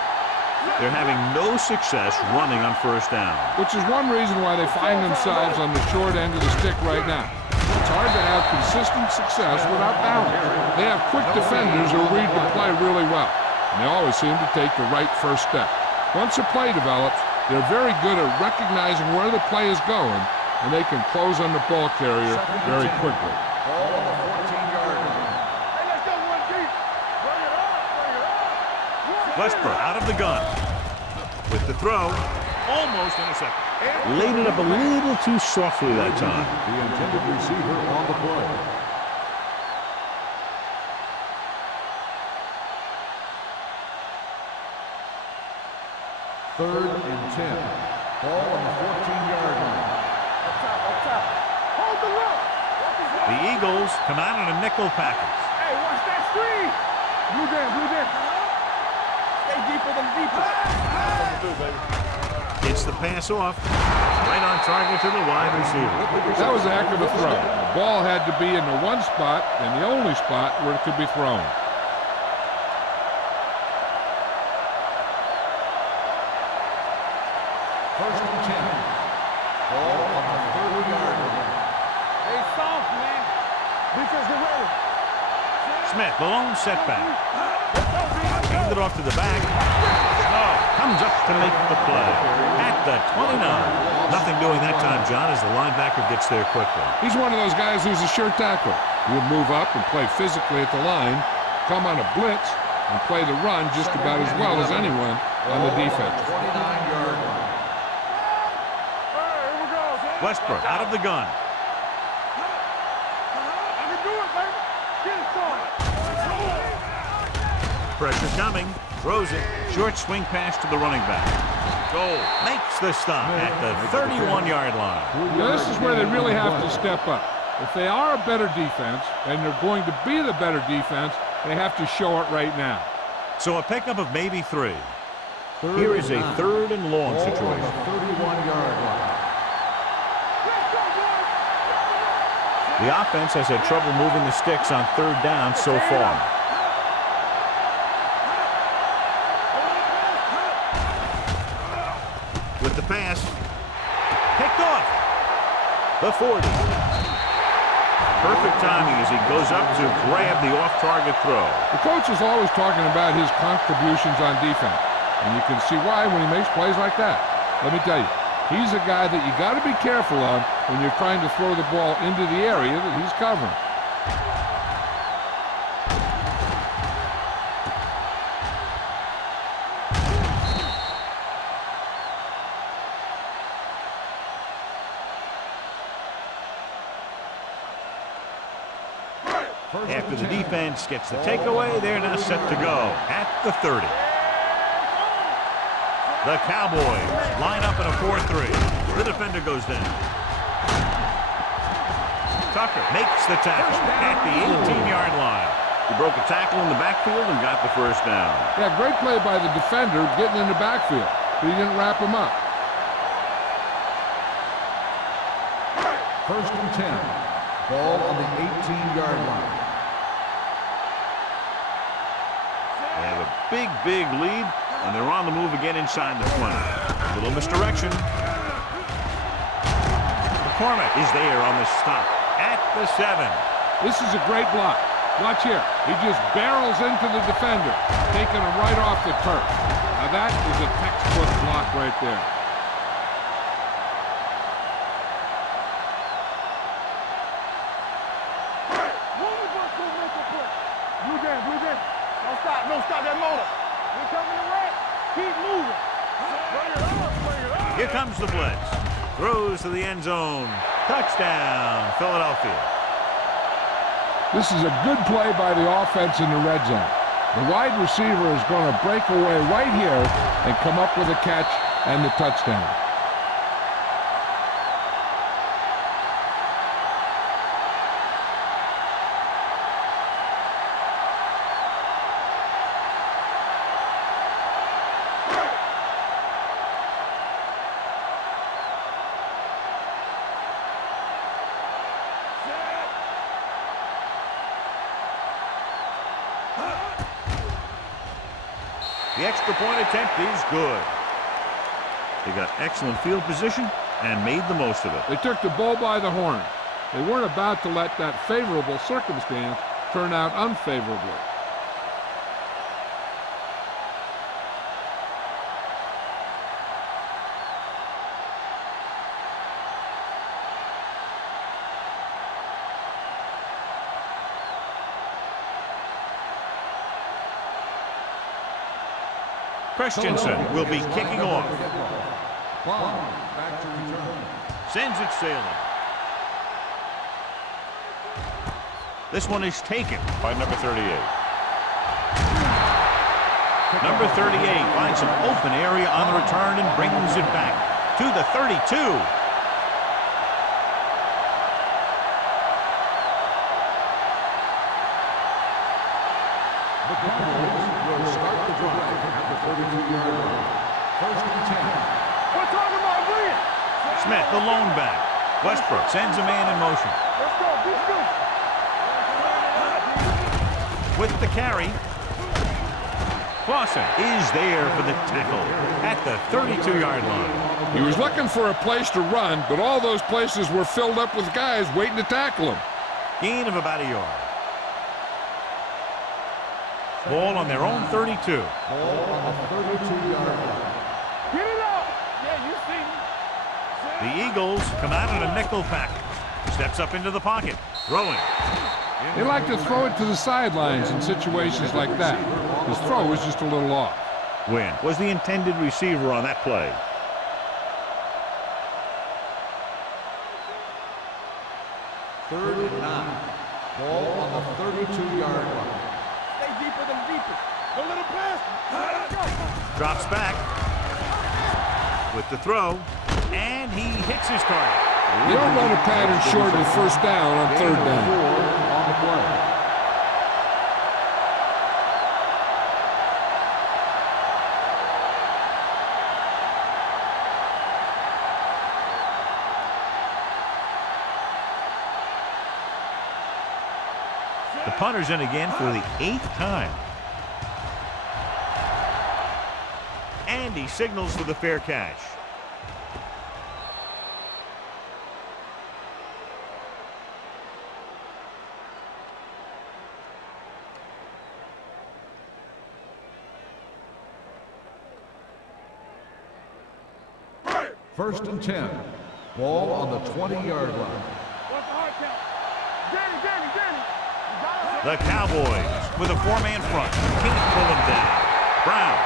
They're having no success running on first down. Which is one reason why they find themselves on the short end of the stick right now. It's hard to have consistent success without balance. They have quick defenders who read the play really well, and they always seem to take the right first step. Once a play develops, they're very good at recognizing where the play is going, and they can close on the ball carrier very quickly. Ball on the 14-yard line. Hey, let's go one deep. Bring it up, bring it up. Westbrook out of the gun. With the throw. Almost intercepted. Laid it up a little too softly that time. The intended receiver on the play. Third and 10. Ball on the 14-yard line. Up top. Hold the look. The Eagles come out in a nickel package. Hey, watch that screen. Blue down. Stay deeper than deeper. What to do, baby? It's the pass off. Right on target to the wide receiver. That was a heck of a throw. The ball had to be in the one spot and the only spot where it could be thrown. First and 10. Ball on the 30-yard line. Hey, soft, man. Defense, get ready. Smith, the lone setback. Hand it off to the back. Oh, comes up to make the play. At the 29. Nothing doing that time, John, as the linebacker gets there quickly. He's one of those guys who's a sure tackler. He would move up and play physically at the line, come on a blitz, and play the run just about as well as anyone on the defense. 29-yard line. Here we go, man. Westbrook out of the gun. I can do it, baby. Get it started. Pressure coming. Throws it. Short swing pass to the running back. Goal. Makes the stop at the 31-yard line. Now, this is where they really have to step up. If they are a better defense, and they're going to be the better defense, they have to show it right now. So a pickup of maybe 3. Here is a 3rd and long Ball on situation. the 31-yard line. The offense has had trouble moving the sticks on 3rd down so far. With the pass. Picked off. The 40. Perfect timing as he goes up to grab the off-target throw. The coach is always talking about his contributions on defense, and you can see why when he makes plays like that. Let me tell you, he's a guy that you got to be careful of when you're trying to throw the ball into the area that he's covering. After the defense gets the takeaway, they're now set to go at the 30. The Cowboys line up in a 4-3. The defender goes down. Tucker makes the tackle at the 18-yard line. He broke a tackle in the backfield and got the first down. Yeah, great play by the defender getting in the backfield, but he didn't wrap him up. First and 10. Ball on the 18-yard line. They have a big, big lead, and they're on the move again inside the 20. A little misdirection. McCormick is there on the stop at the 7. This is a great block. Watch here. He just barrels into the defender, taking him right off the turf. Now that is a textbook block right there. Don't stop that motor. We're coming to red. Keep moving. Bring it on. Here comes the blitz. Throws to the end zone. Touchdown, Philadelphia. This is a good play by the offense in the red zone. The wide receiver is going to break away right here and come up with a catch and the touchdown. The extra point attempt is good. They got excellent field position and made the most of it. They took the bull by the horn. They weren't about to let that favorable circumstance turn out unfavorably. Christensen will be kicking off. Bond back to return. Sends it sailing. This one is taken by number 38. Number 38 finds an open area on the return and brings it back to the 32. The Cowboys will start the drive at the 32-yard line. First and 10. We're talking about brilliant. Smith, the lone back. Westbrook sends a man in motion. Let's go. Be good. With the carry. Clausen is there for the tackle at the 32-yard line. He was looking for a place to run, but all those places were filled up with guys waiting to tackle him. Gain of about a yard. Ball on their own 32. Ball on the 32-yard line. Get it out. Yeah, you see me. The Eagles come out in a nickel package. Steps up into the pocket. Throwing. They like to throw it to the sidelines in situations like that. His throw was just a little off. Wynn was the intended receiver on that play. Third and 9. Ball on the 32-yard line. Stay deeper than deeper. Don't let him pass. Let's go. Drops back. With the throw. And he hits his target. You don't run a pattern short of first down on third down. On the play. The punter's in again for the 8th time. And he signals for the fair catch. First and 10. Ball on the 20-yard line. What's the hard count? Danny. The Cowboys with a 4-man front. Can't pull him down. Brown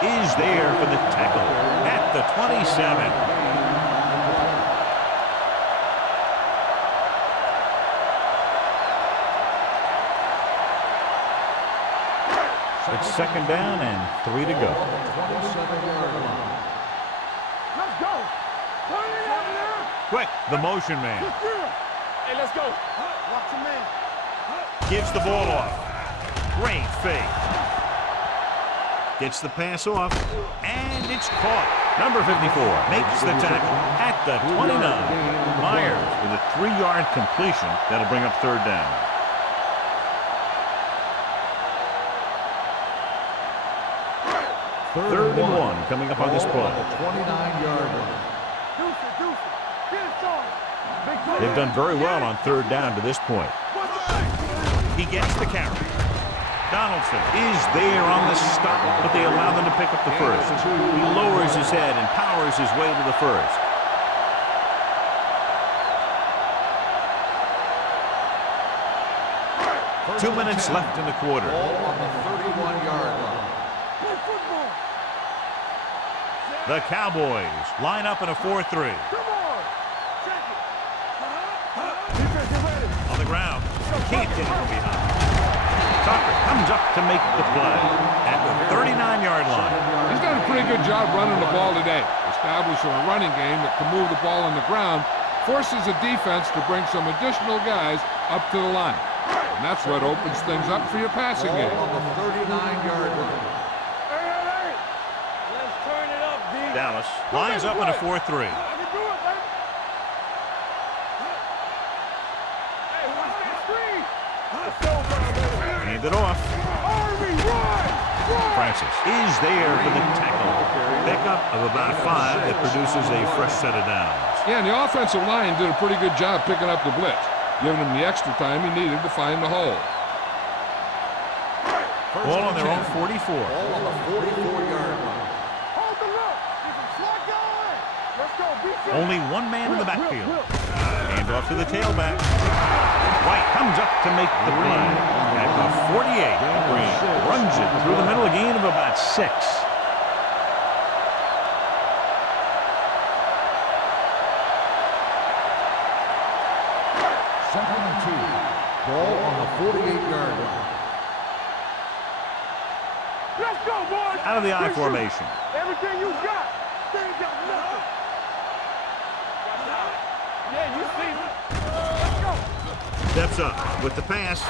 is there for the tackle at the 27. It's second down and 3 to go. 27-yard line. Let's go. Turn it up now. Quick, the motion man. Hey, let's go. Watch your man. Gives the ball off. Great fake. Gets the pass off, and it's caught. Number 54 makes the tackle at the 29. Myers with a 3-yard completion. That'll bring up third down. Third and one coming up on this play. 29-yard line. They've done very well on third down to this point. He gets the carry. Donaldson is there on the stop, but they allow them to pick up the first. He lowers his head and powers his way to the first. Two minutes left in the quarter. Ball on the 31-yard line. The Cowboys line up in a 4-3. On the ground. Can't get it from behind. Tucker comes up to make the play at the 39-yard line. He's done a pretty good job running the ball today, establishing a running game that can move the ball on the ground, forces the defense to bring some additional guys up to the line. And that's what opens things up for your passing game. Ball on the 39-yard line. Let's turn it up, D. Dallas lines up in a 4-3. I can do it, baby. Hey, watch that screen. Let's go, baby. Hand it off. Army, run! Francis is there for the tackle. Pickup of about 5 that produces a fresh set of downs. Yeah, and the offensive line did a pretty good job picking up the blitz, giving him the extra time he needed to find the hole. Ball on their own 44. Ball on the 44-yard line. Hold the look. This is slot going. Let's go, beat. Only one man in the backfield. Hand off to the tailback. White comes up to make the play. At the 48, Green runs it through the middle, a gain of about 6. Second and 2. Ball on the 48-yard line. Let's go, boys. Out of the I Let's shoot. formation. Everything you got. They ain't got nothing. Yeah, you see me. Let's go. Steps up with the pass.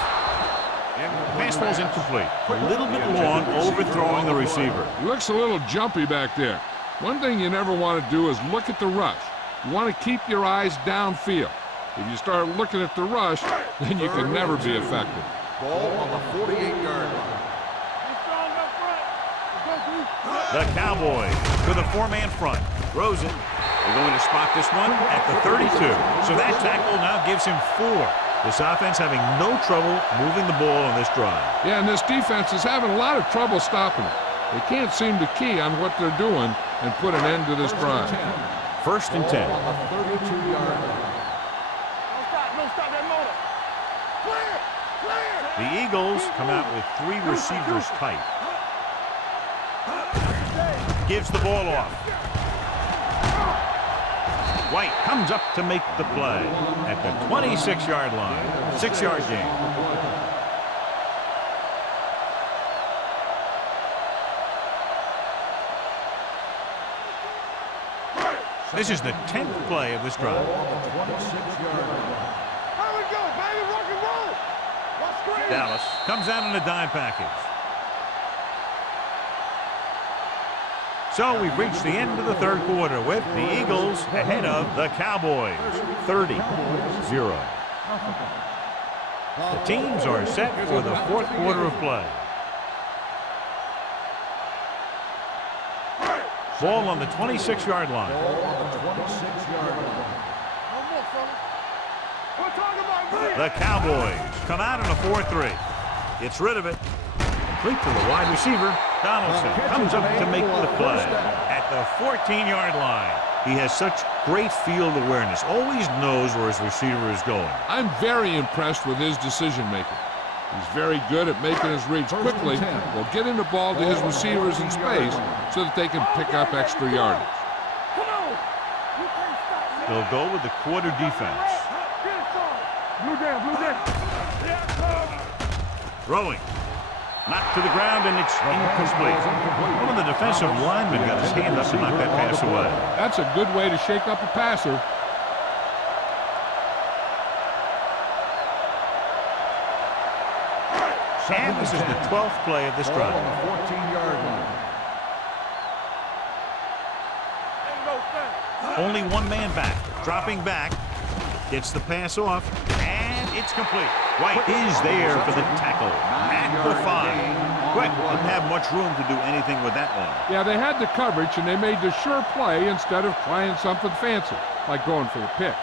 Pass falls incomplete. A little bit long, overthrowing the receiver. He looks a little jumpy back there. One thing you never want to do is look at the rush. You want to keep your eyes downfield. If you start looking at the rush, then you can never be effective. Ball on the 48-yard line. You strong up front. Let's go, D. The Cowboys with a 4-man front. Throws it. They're going to spot this one at the 32. So that tackle now gives him 4. This offense having no trouble moving the ball on this drive. Yeah, and this defense is having a lot of trouble stopping it. They can't seem to key on what they're doing and put an end to this drive. First and 10. Ball on the 32-yard line. Don't stop that motor. Clear. Clear. The Eagles come out with 3 receivers tight. Gives the ball off. White comes up to make the play at the 26-yard line. 6-yard gain. This is the 10th play of this drive. Ball on the 26-yard line. Here we go, baby. Rock and roll. Let's scream. Dallas comes out in a dime package. So we've reached the end of the third quarter with the Eagles ahead of the Cowboys, 30-0. The teams are set for the fourth quarter of play. Ball on the 26-yard line. Ball on the 26-yard line. No more, fella. We're talking about me. The Cowboys come out in a 4-3. Gets rid of it. Complete to the wide receiver. Donaldson comes up to make the play at the 14-yard line. He has such great field awareness. Always knows where his receiver is going. I'm very impressed with his decision-making. He's very good at making his reads quickly while getting the ball to his receivers in space so that they can pick up extra yardage. Come on. You can't stop me. They'll go with the quarter defense. Get it started. Blue down, blue down. Throwing. Knocked to the ground, and it's incomplete. One of the defensive linemen got his hand up to knock that pass away. That's a good way to shake up a passer. And this is the 12th play of this drive. On the 14-yard line. Only one man back. Dropping back. Gets the pass off. And it's complete. White is there for the tackle. At the 5. Quick, didn't have much room to do anything with that one. Yeah, they had the coverage, and they made the sure play instead of trying something fancy, like going for the pick.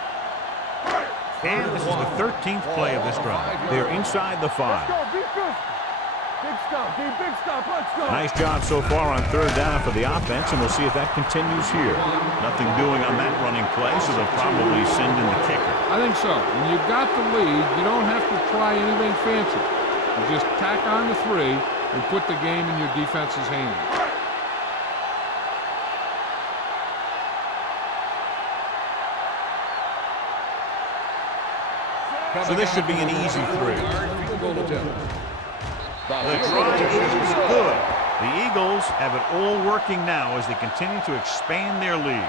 And this is the 13th play of this drive. They're inside the 5. Let's go, defense. Big stop, D, big stop, let's go. Nice job so far on third down for the offense, and we'll see if that continues here. Nothing doing on that running play, so they'll probably send in the kicker. I think so. When you've got the lead, you don't have to try anything fancy. You just tack on the 3 and put the game in your defense's hands. So this should be an easy 3. Field goal attempt. The try is good. The Eagles have it all working now as they continue to expand their lead.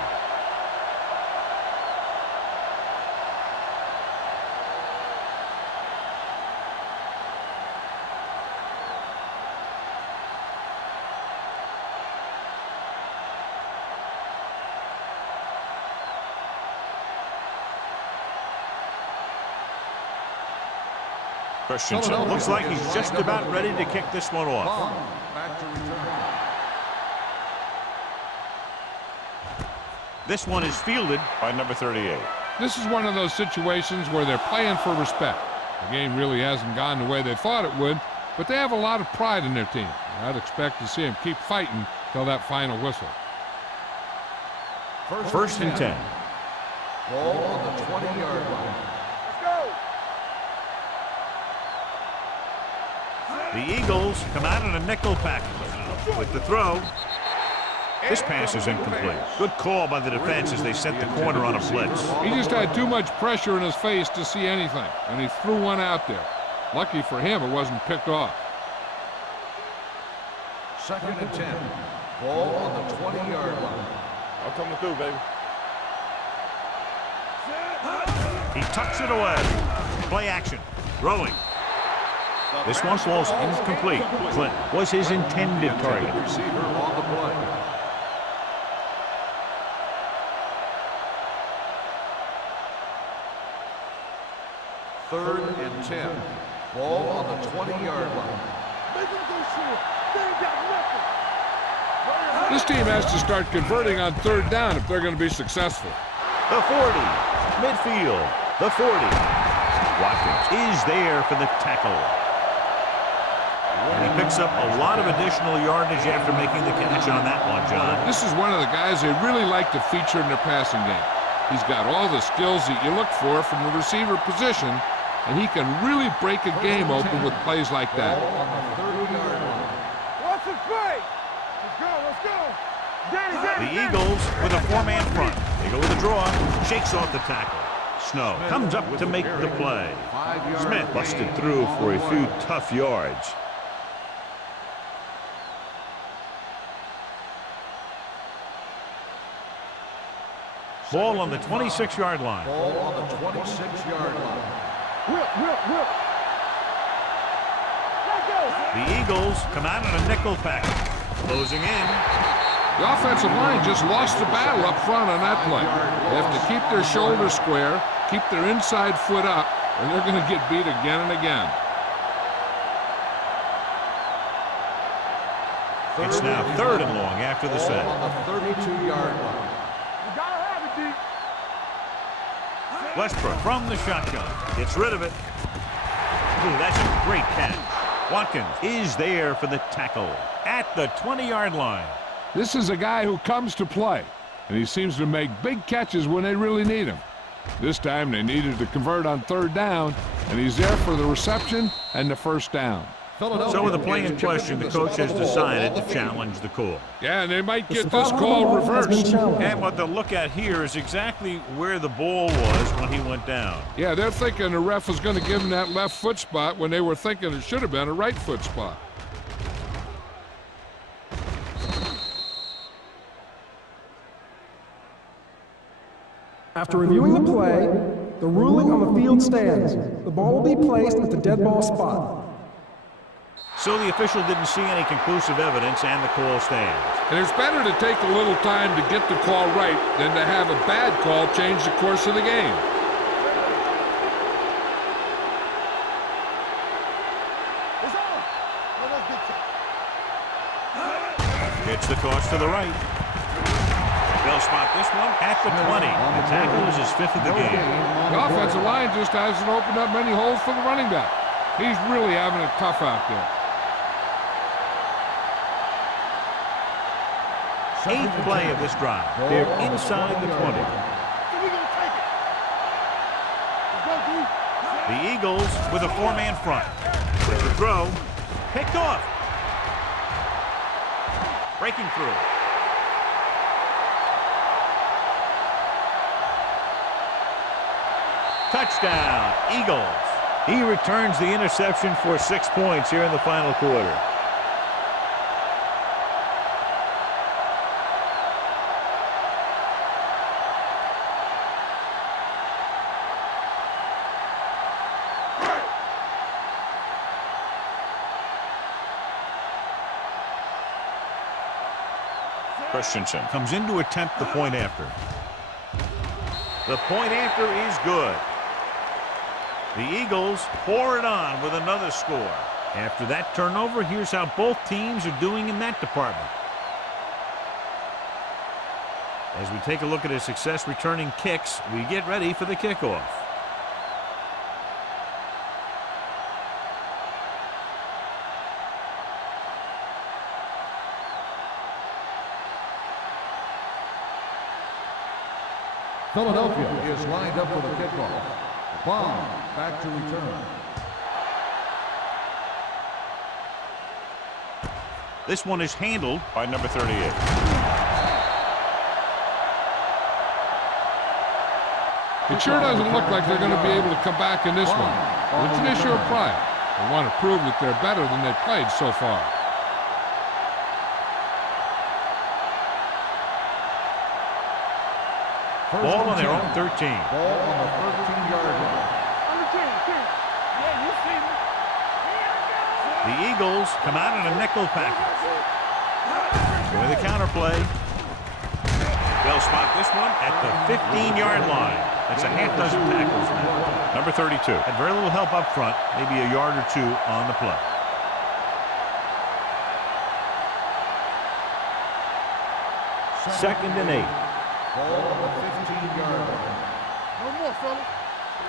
Christensen looks like he's just about ready to kick this one off. Back to return. This one is fielded by number 38. This is one of those situations where they're playing for respect. The game really hasn't gone the way they thought it would, but they have a lot of pride in their team. I'd expect to see them keep fighting till that final whistle. First and 10. Ball on the 20-yard line. The Eagles come out in a nickel package. With the throw, this pass is incomplete. Good call by the defense as they set the corner on a blitz. He just had too much pressure in his face to see anything, and he threw one out there. Lucky for him, it wasn't picked off. Second and 10. Ball on the 20-yard line. I'm coming through, baby. He tucks it away. Play action. Throwing. This one falls incomplete. Clinton was his intended target. Receiver on the play. Third and 10. Ball on the 20-yard line. This team has to start converting on third down if they're going to be successful. The 40. Midfield. The 40. Watkins is there for the tackle. And he picks up a lot of additional yardage after making the catch on that one, John. This is one of the guys they really like to feature in their passing game. He's got all the skills that you look for from the receiver position, and he can really break a game open with plays like that. What's the play? Let's go, let's go. The Eagles with a 4-man front. They go with a draw. Shakes off the tackle. Snow comes up to make the play. Smith busted through for a few tough yards. Ball on the 26-yard line. Ball on the 26-yard line. Whip. The Eagles come out in a nickel package. Closing in. The offensive line just lost the battle up front on that play. They have to keep their shoulders square, keep their inside foot up, or they're going to get beat again and again. It's now third and long after the set. On the 32-yard line. Westbrook from the shotgun. Gets rid of it. Ooh, that's a great catch. Watkins is there for the tackle at the 20-yard line. This is a guy who comes to play, and he seems to make big catches when they really need him. This time they needed to convert on third down, and he's there for the reception and the first down. So with the play in question, the coach has decided to challenge the call. Yeah, and they might get this call reversed. And what they'll look at here is exactly where the ball was when he went down. Yeah, they're thinking the ref was going to give him that left foot spot when they were thinking it should have been a right foot spot. After reviewing the play, the ruling on the field stands. The ball will be placed at the dead ball spot. So the official didn't see any conclusive evidence, and the call stands. And it's better to take a little time to get the call right than to have a bad call change the course of the game. It's the toss to the right. They'll spot this one at the 20. The tackle is his 5th of the game. The offensive line just hasn't opened up many holes for the running back. He's really having it tough out there. 8th play of this drive. They're inside the 20. The Eagles with a 4-man front. With the throw, picked off. Breaking through. Touchdown, Eagles. He returns the interception for 6 points here in the final quarter. Christensen comes in to attempt the point after. The point after is good. The Eagles pour it on with another score. After that turnover, here's how both teams are doing in that department. As we take a look at his success returning kicks, we get ready for the kickoff. Philadelphia is lined up for the kickoff. Bomb back to return. This one is handled by number 38. It sure doesn't look like they're going to be able to come back in this one. But it's an issue of pride. They want to prove that they're better than they've played so far. Ball on their own 13. Ball on the 13-yard line. Yeah, you see me. The Eagles come out in a nickel package. With a counterplay. They'll spot this one at the 15-yard line. That's a half dozen tackles now. Number 32 had very little help up front, maybe a yard or two on the play. Second and 8. Ball on the 15-yard line. No more, fellas.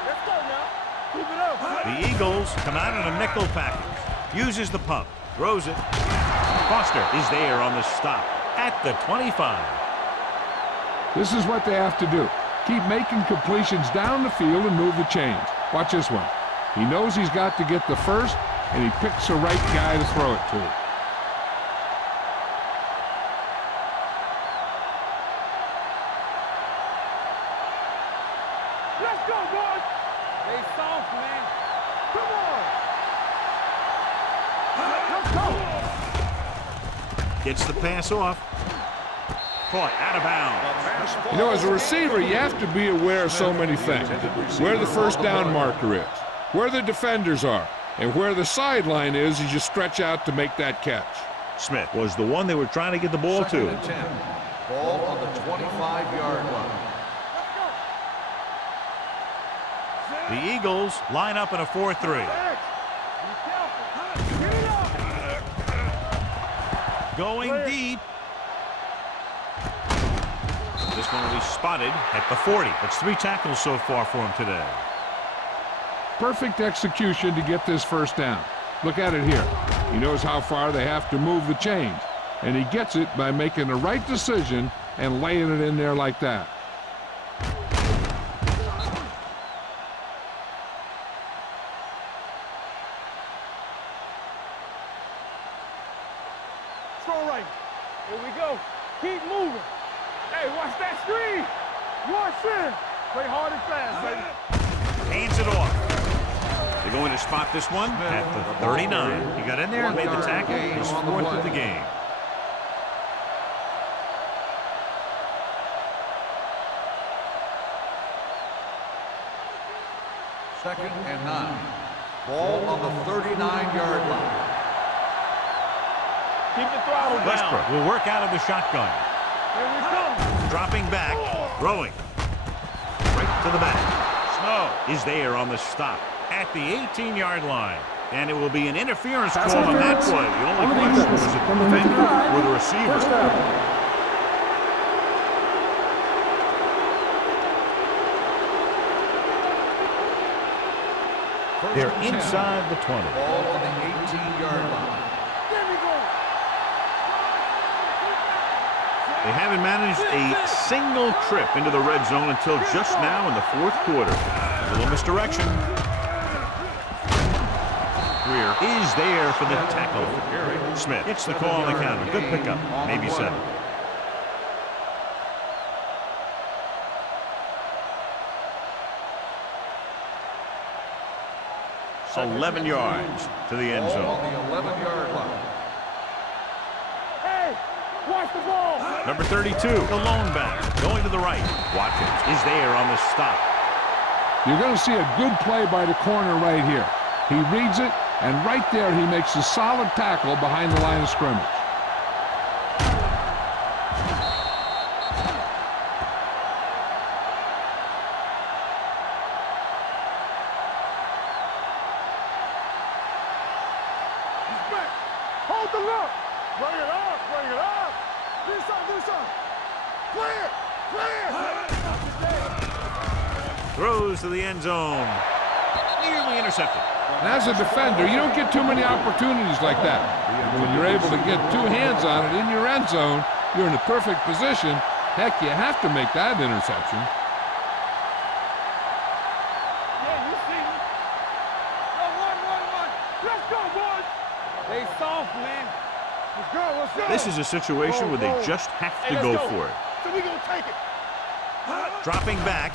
Let's go now. Keep it up. The Eagles come out in a nickel package. Uses the pump. Throws it. Foster is there on the stop at the 25. This is what they have to do. Keep making completions down the field and move the chains. Watch this one. He knows he's got to get the first, and he picks the right guy to throw it to. Let's go, boys. They soft, man. Come on. Let's go. Gets the pass off. Caught out of bounds. You know, as a receiver, you have to be aware of so many things. Where the first down marker is, where the defenders are, and where the sideline is as you stretch out to make that catch. Smith was the one they were trying to get the ball Second to. and 10. Ball on the 25-yard line. The Eagles line up in a 4-3. Going deep. This one will be spotted at the 40. That's 3 tackles so far for him today. Perfect execution to get this first down. Look at it here. He knows how far they have to move the chains, and he gets it by making the right decision and laying it in there like that. Throw right. Here we go. Keep moving. Hey, watch that screen. Watch it. Play hard and fast, baby. Hands it off. They're going to spot this one at the 39. He got in there and made the tackle. His 4th of the game. Second and 9. Ball on the 39-yard line. Keep the throttle down. Westbrook will work out of the shotgun. Here we come. Dropping back, throwing. Right to the back. Snow is there on the stop at the 18-yard line. And it will be an interference Pass call on that interference play. The on only the question defense. was it the Number defender 55, or the receiver. first down. They're inside the 20. Ball on the 18-yard line. There we go. They haven't managed a single trip into the red zone until just now in the fourth quarter. A little misdirection. Greer is there for the tackle. Smith gets the call on the counter. Good pickup. Maybe 7. 11 yards to the end Ball zone. on the 11-yard line. Hey, watch the ball. Number 32, the lone back, going to the right. Watkins is there on the stop. You're going to see a good play by the corner right here. He reads it, and right there he makes a solid tackle behind the line of scrimmage. Hold the look. Bring it up, bring it up. Do something. Clear. Throws to the end zone. Nearly intercepted. And as a defender, you don't get too many opportunities like that. When you're able to get 2 hands on it in your end zone, you're in a perfect position. Heck, you have to make that interception. Yeah, you see me. Go, run. Let's go, boys. They soft, man. Let's go. This is a situation where they just have to go for it. So we gonna take it. Dropping back.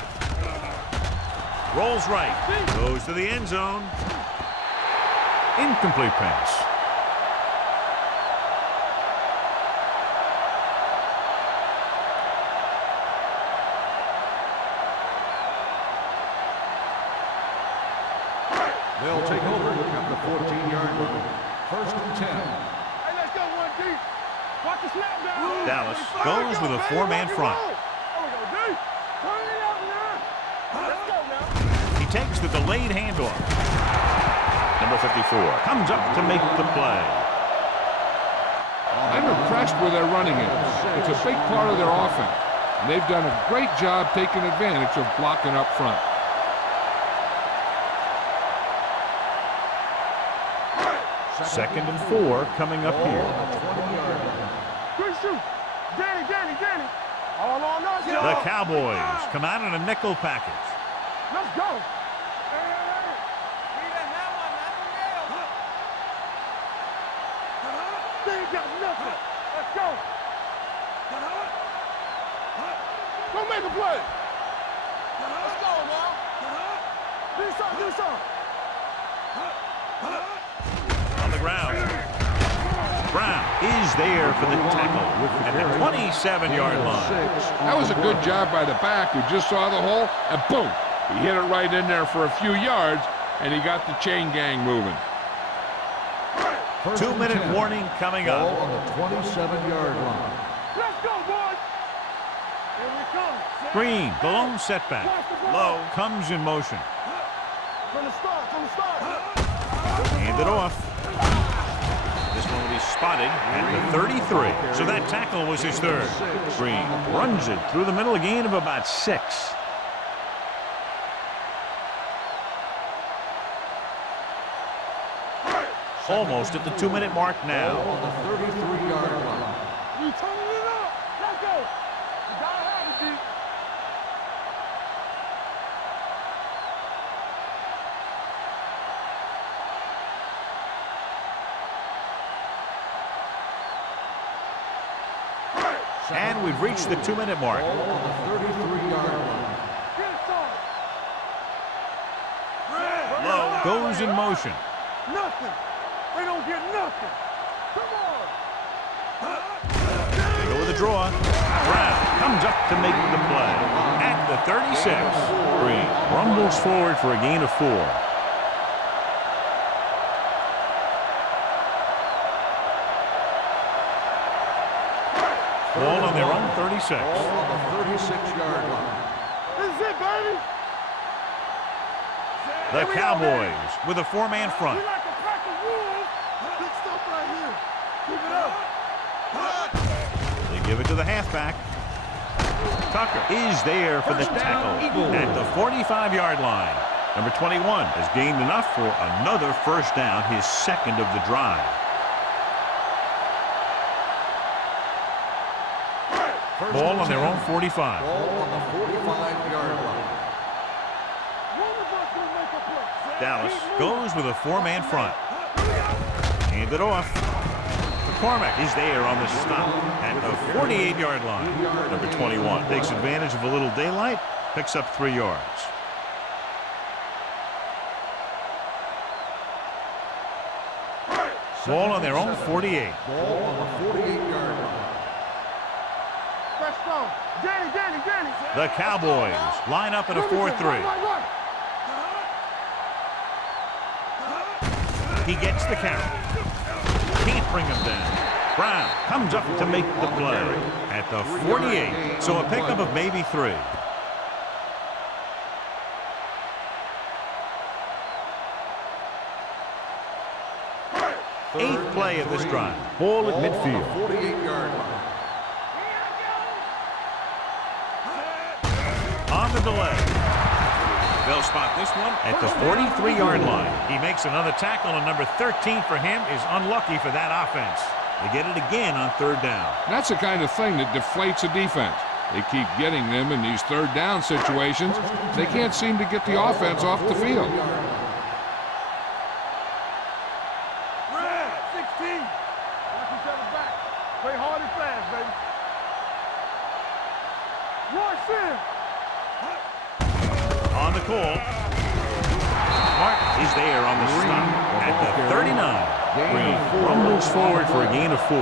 Rolls right. Goes to the end zone. Incomplete pass. They'll take over at the 14-yard line. First and 10. Hey, let's go, 1D. Watch the snap down. Dallas goes with a 4-man front. There we go, D. Turn it out now. Let's go now. He takes the delayed handoff. Number 54 comes up to make the play. I'm impressed with their running it. It's a big part of their offense. And they've done a great job taking advantage of blocking up front. Second and 4 coming up here. Good shoot. Danny. All on us. The Cowboys come out in a nickel package. Let's go. Hey. Need a hammer, not the nail. They ain't got nothing. Let's go. Go make a play. Let's go now. Do something. On the ground. Brown is there for the tackle at the 27-yard line. That was a good job by the back who just saw the hole, and boom, he hit it right in there for a few yards, and he got the chain gang moving. 2-minute warning coming Ball up. on the 27-yard line. Let's go, boys. Here we come. Green, the lone setback. Low comes in motion. From the start. Handed off. This one will be spotted at the 33. So that tackle was his third. Green runs it through the middle, a gain of about 6. Almost at the 2-minute mark now. Ball on the 33-yard line. You turning it up. Let's go. You gotta have it, D. And we've reached the 2-minute mark. Ball on the 33-yard line. Get it started. Low goes in motion. Nothing. They don't get nothing. Come on. They go with a draw. Brown comes up to make the play at the 36. Green rumbles forward for a gain of 4. Ball on their own 36. Ball on the 36-yard line. This is it, baby. The Cowboys with a four-man front. We like a pack of wolves. Big stuff right here. Keep it up. They give it to the halfback. Tucker is there for the tackle at the 45-yard line. Number 21 has gained enough for another first down, his second of the drive. Ball on their own 45. Ball on the 45-yard line. Dallas goes with a four-man front. Hand it off. McCormick is there on the stop at the 48-yard line. Number 21 takes advantage of a little daylight, picks up 3 yards. Ball on their own 48. Ball on the 48-yard line. Fresh strong. Danny. The Cowboys line up at a 4-3. He gets the carry. Can't bring him down. Brown comes up to make the play at the 48. So a pickup of maybe 3. Eighth play of this drive. Ball at midfield. 48-yard line. On the delay. They'll spot this one at the 43-yard line. He makes another tackle, and number 13 for him is unlucky for that offense. They get it again on third down. That's the kind of thing that deflates a defense. They keep getting them in these third down situations. They can't seem to get the offense off the field. Red, 16. Watch each other back. Play hard and fast, baby. Royce in. On the call. Martin is there on the stop at the 39. Green rumbles forward for a gain of 4.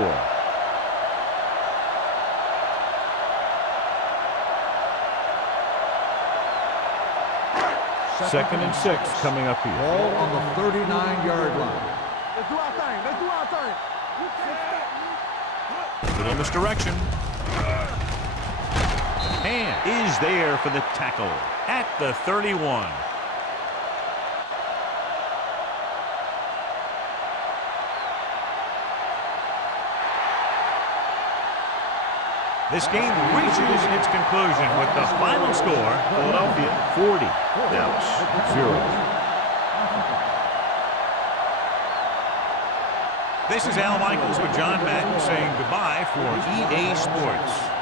Second and 6 coming up here. Ball on the 39-yard line. Let's do our thing. Little misdirection. And is there for the tackle at the 31. This game reaches its conclusion with the final score, Philadelphia 40, Dallas 0. This is Al Michaels with John Madden saying goodbye for EA Sports.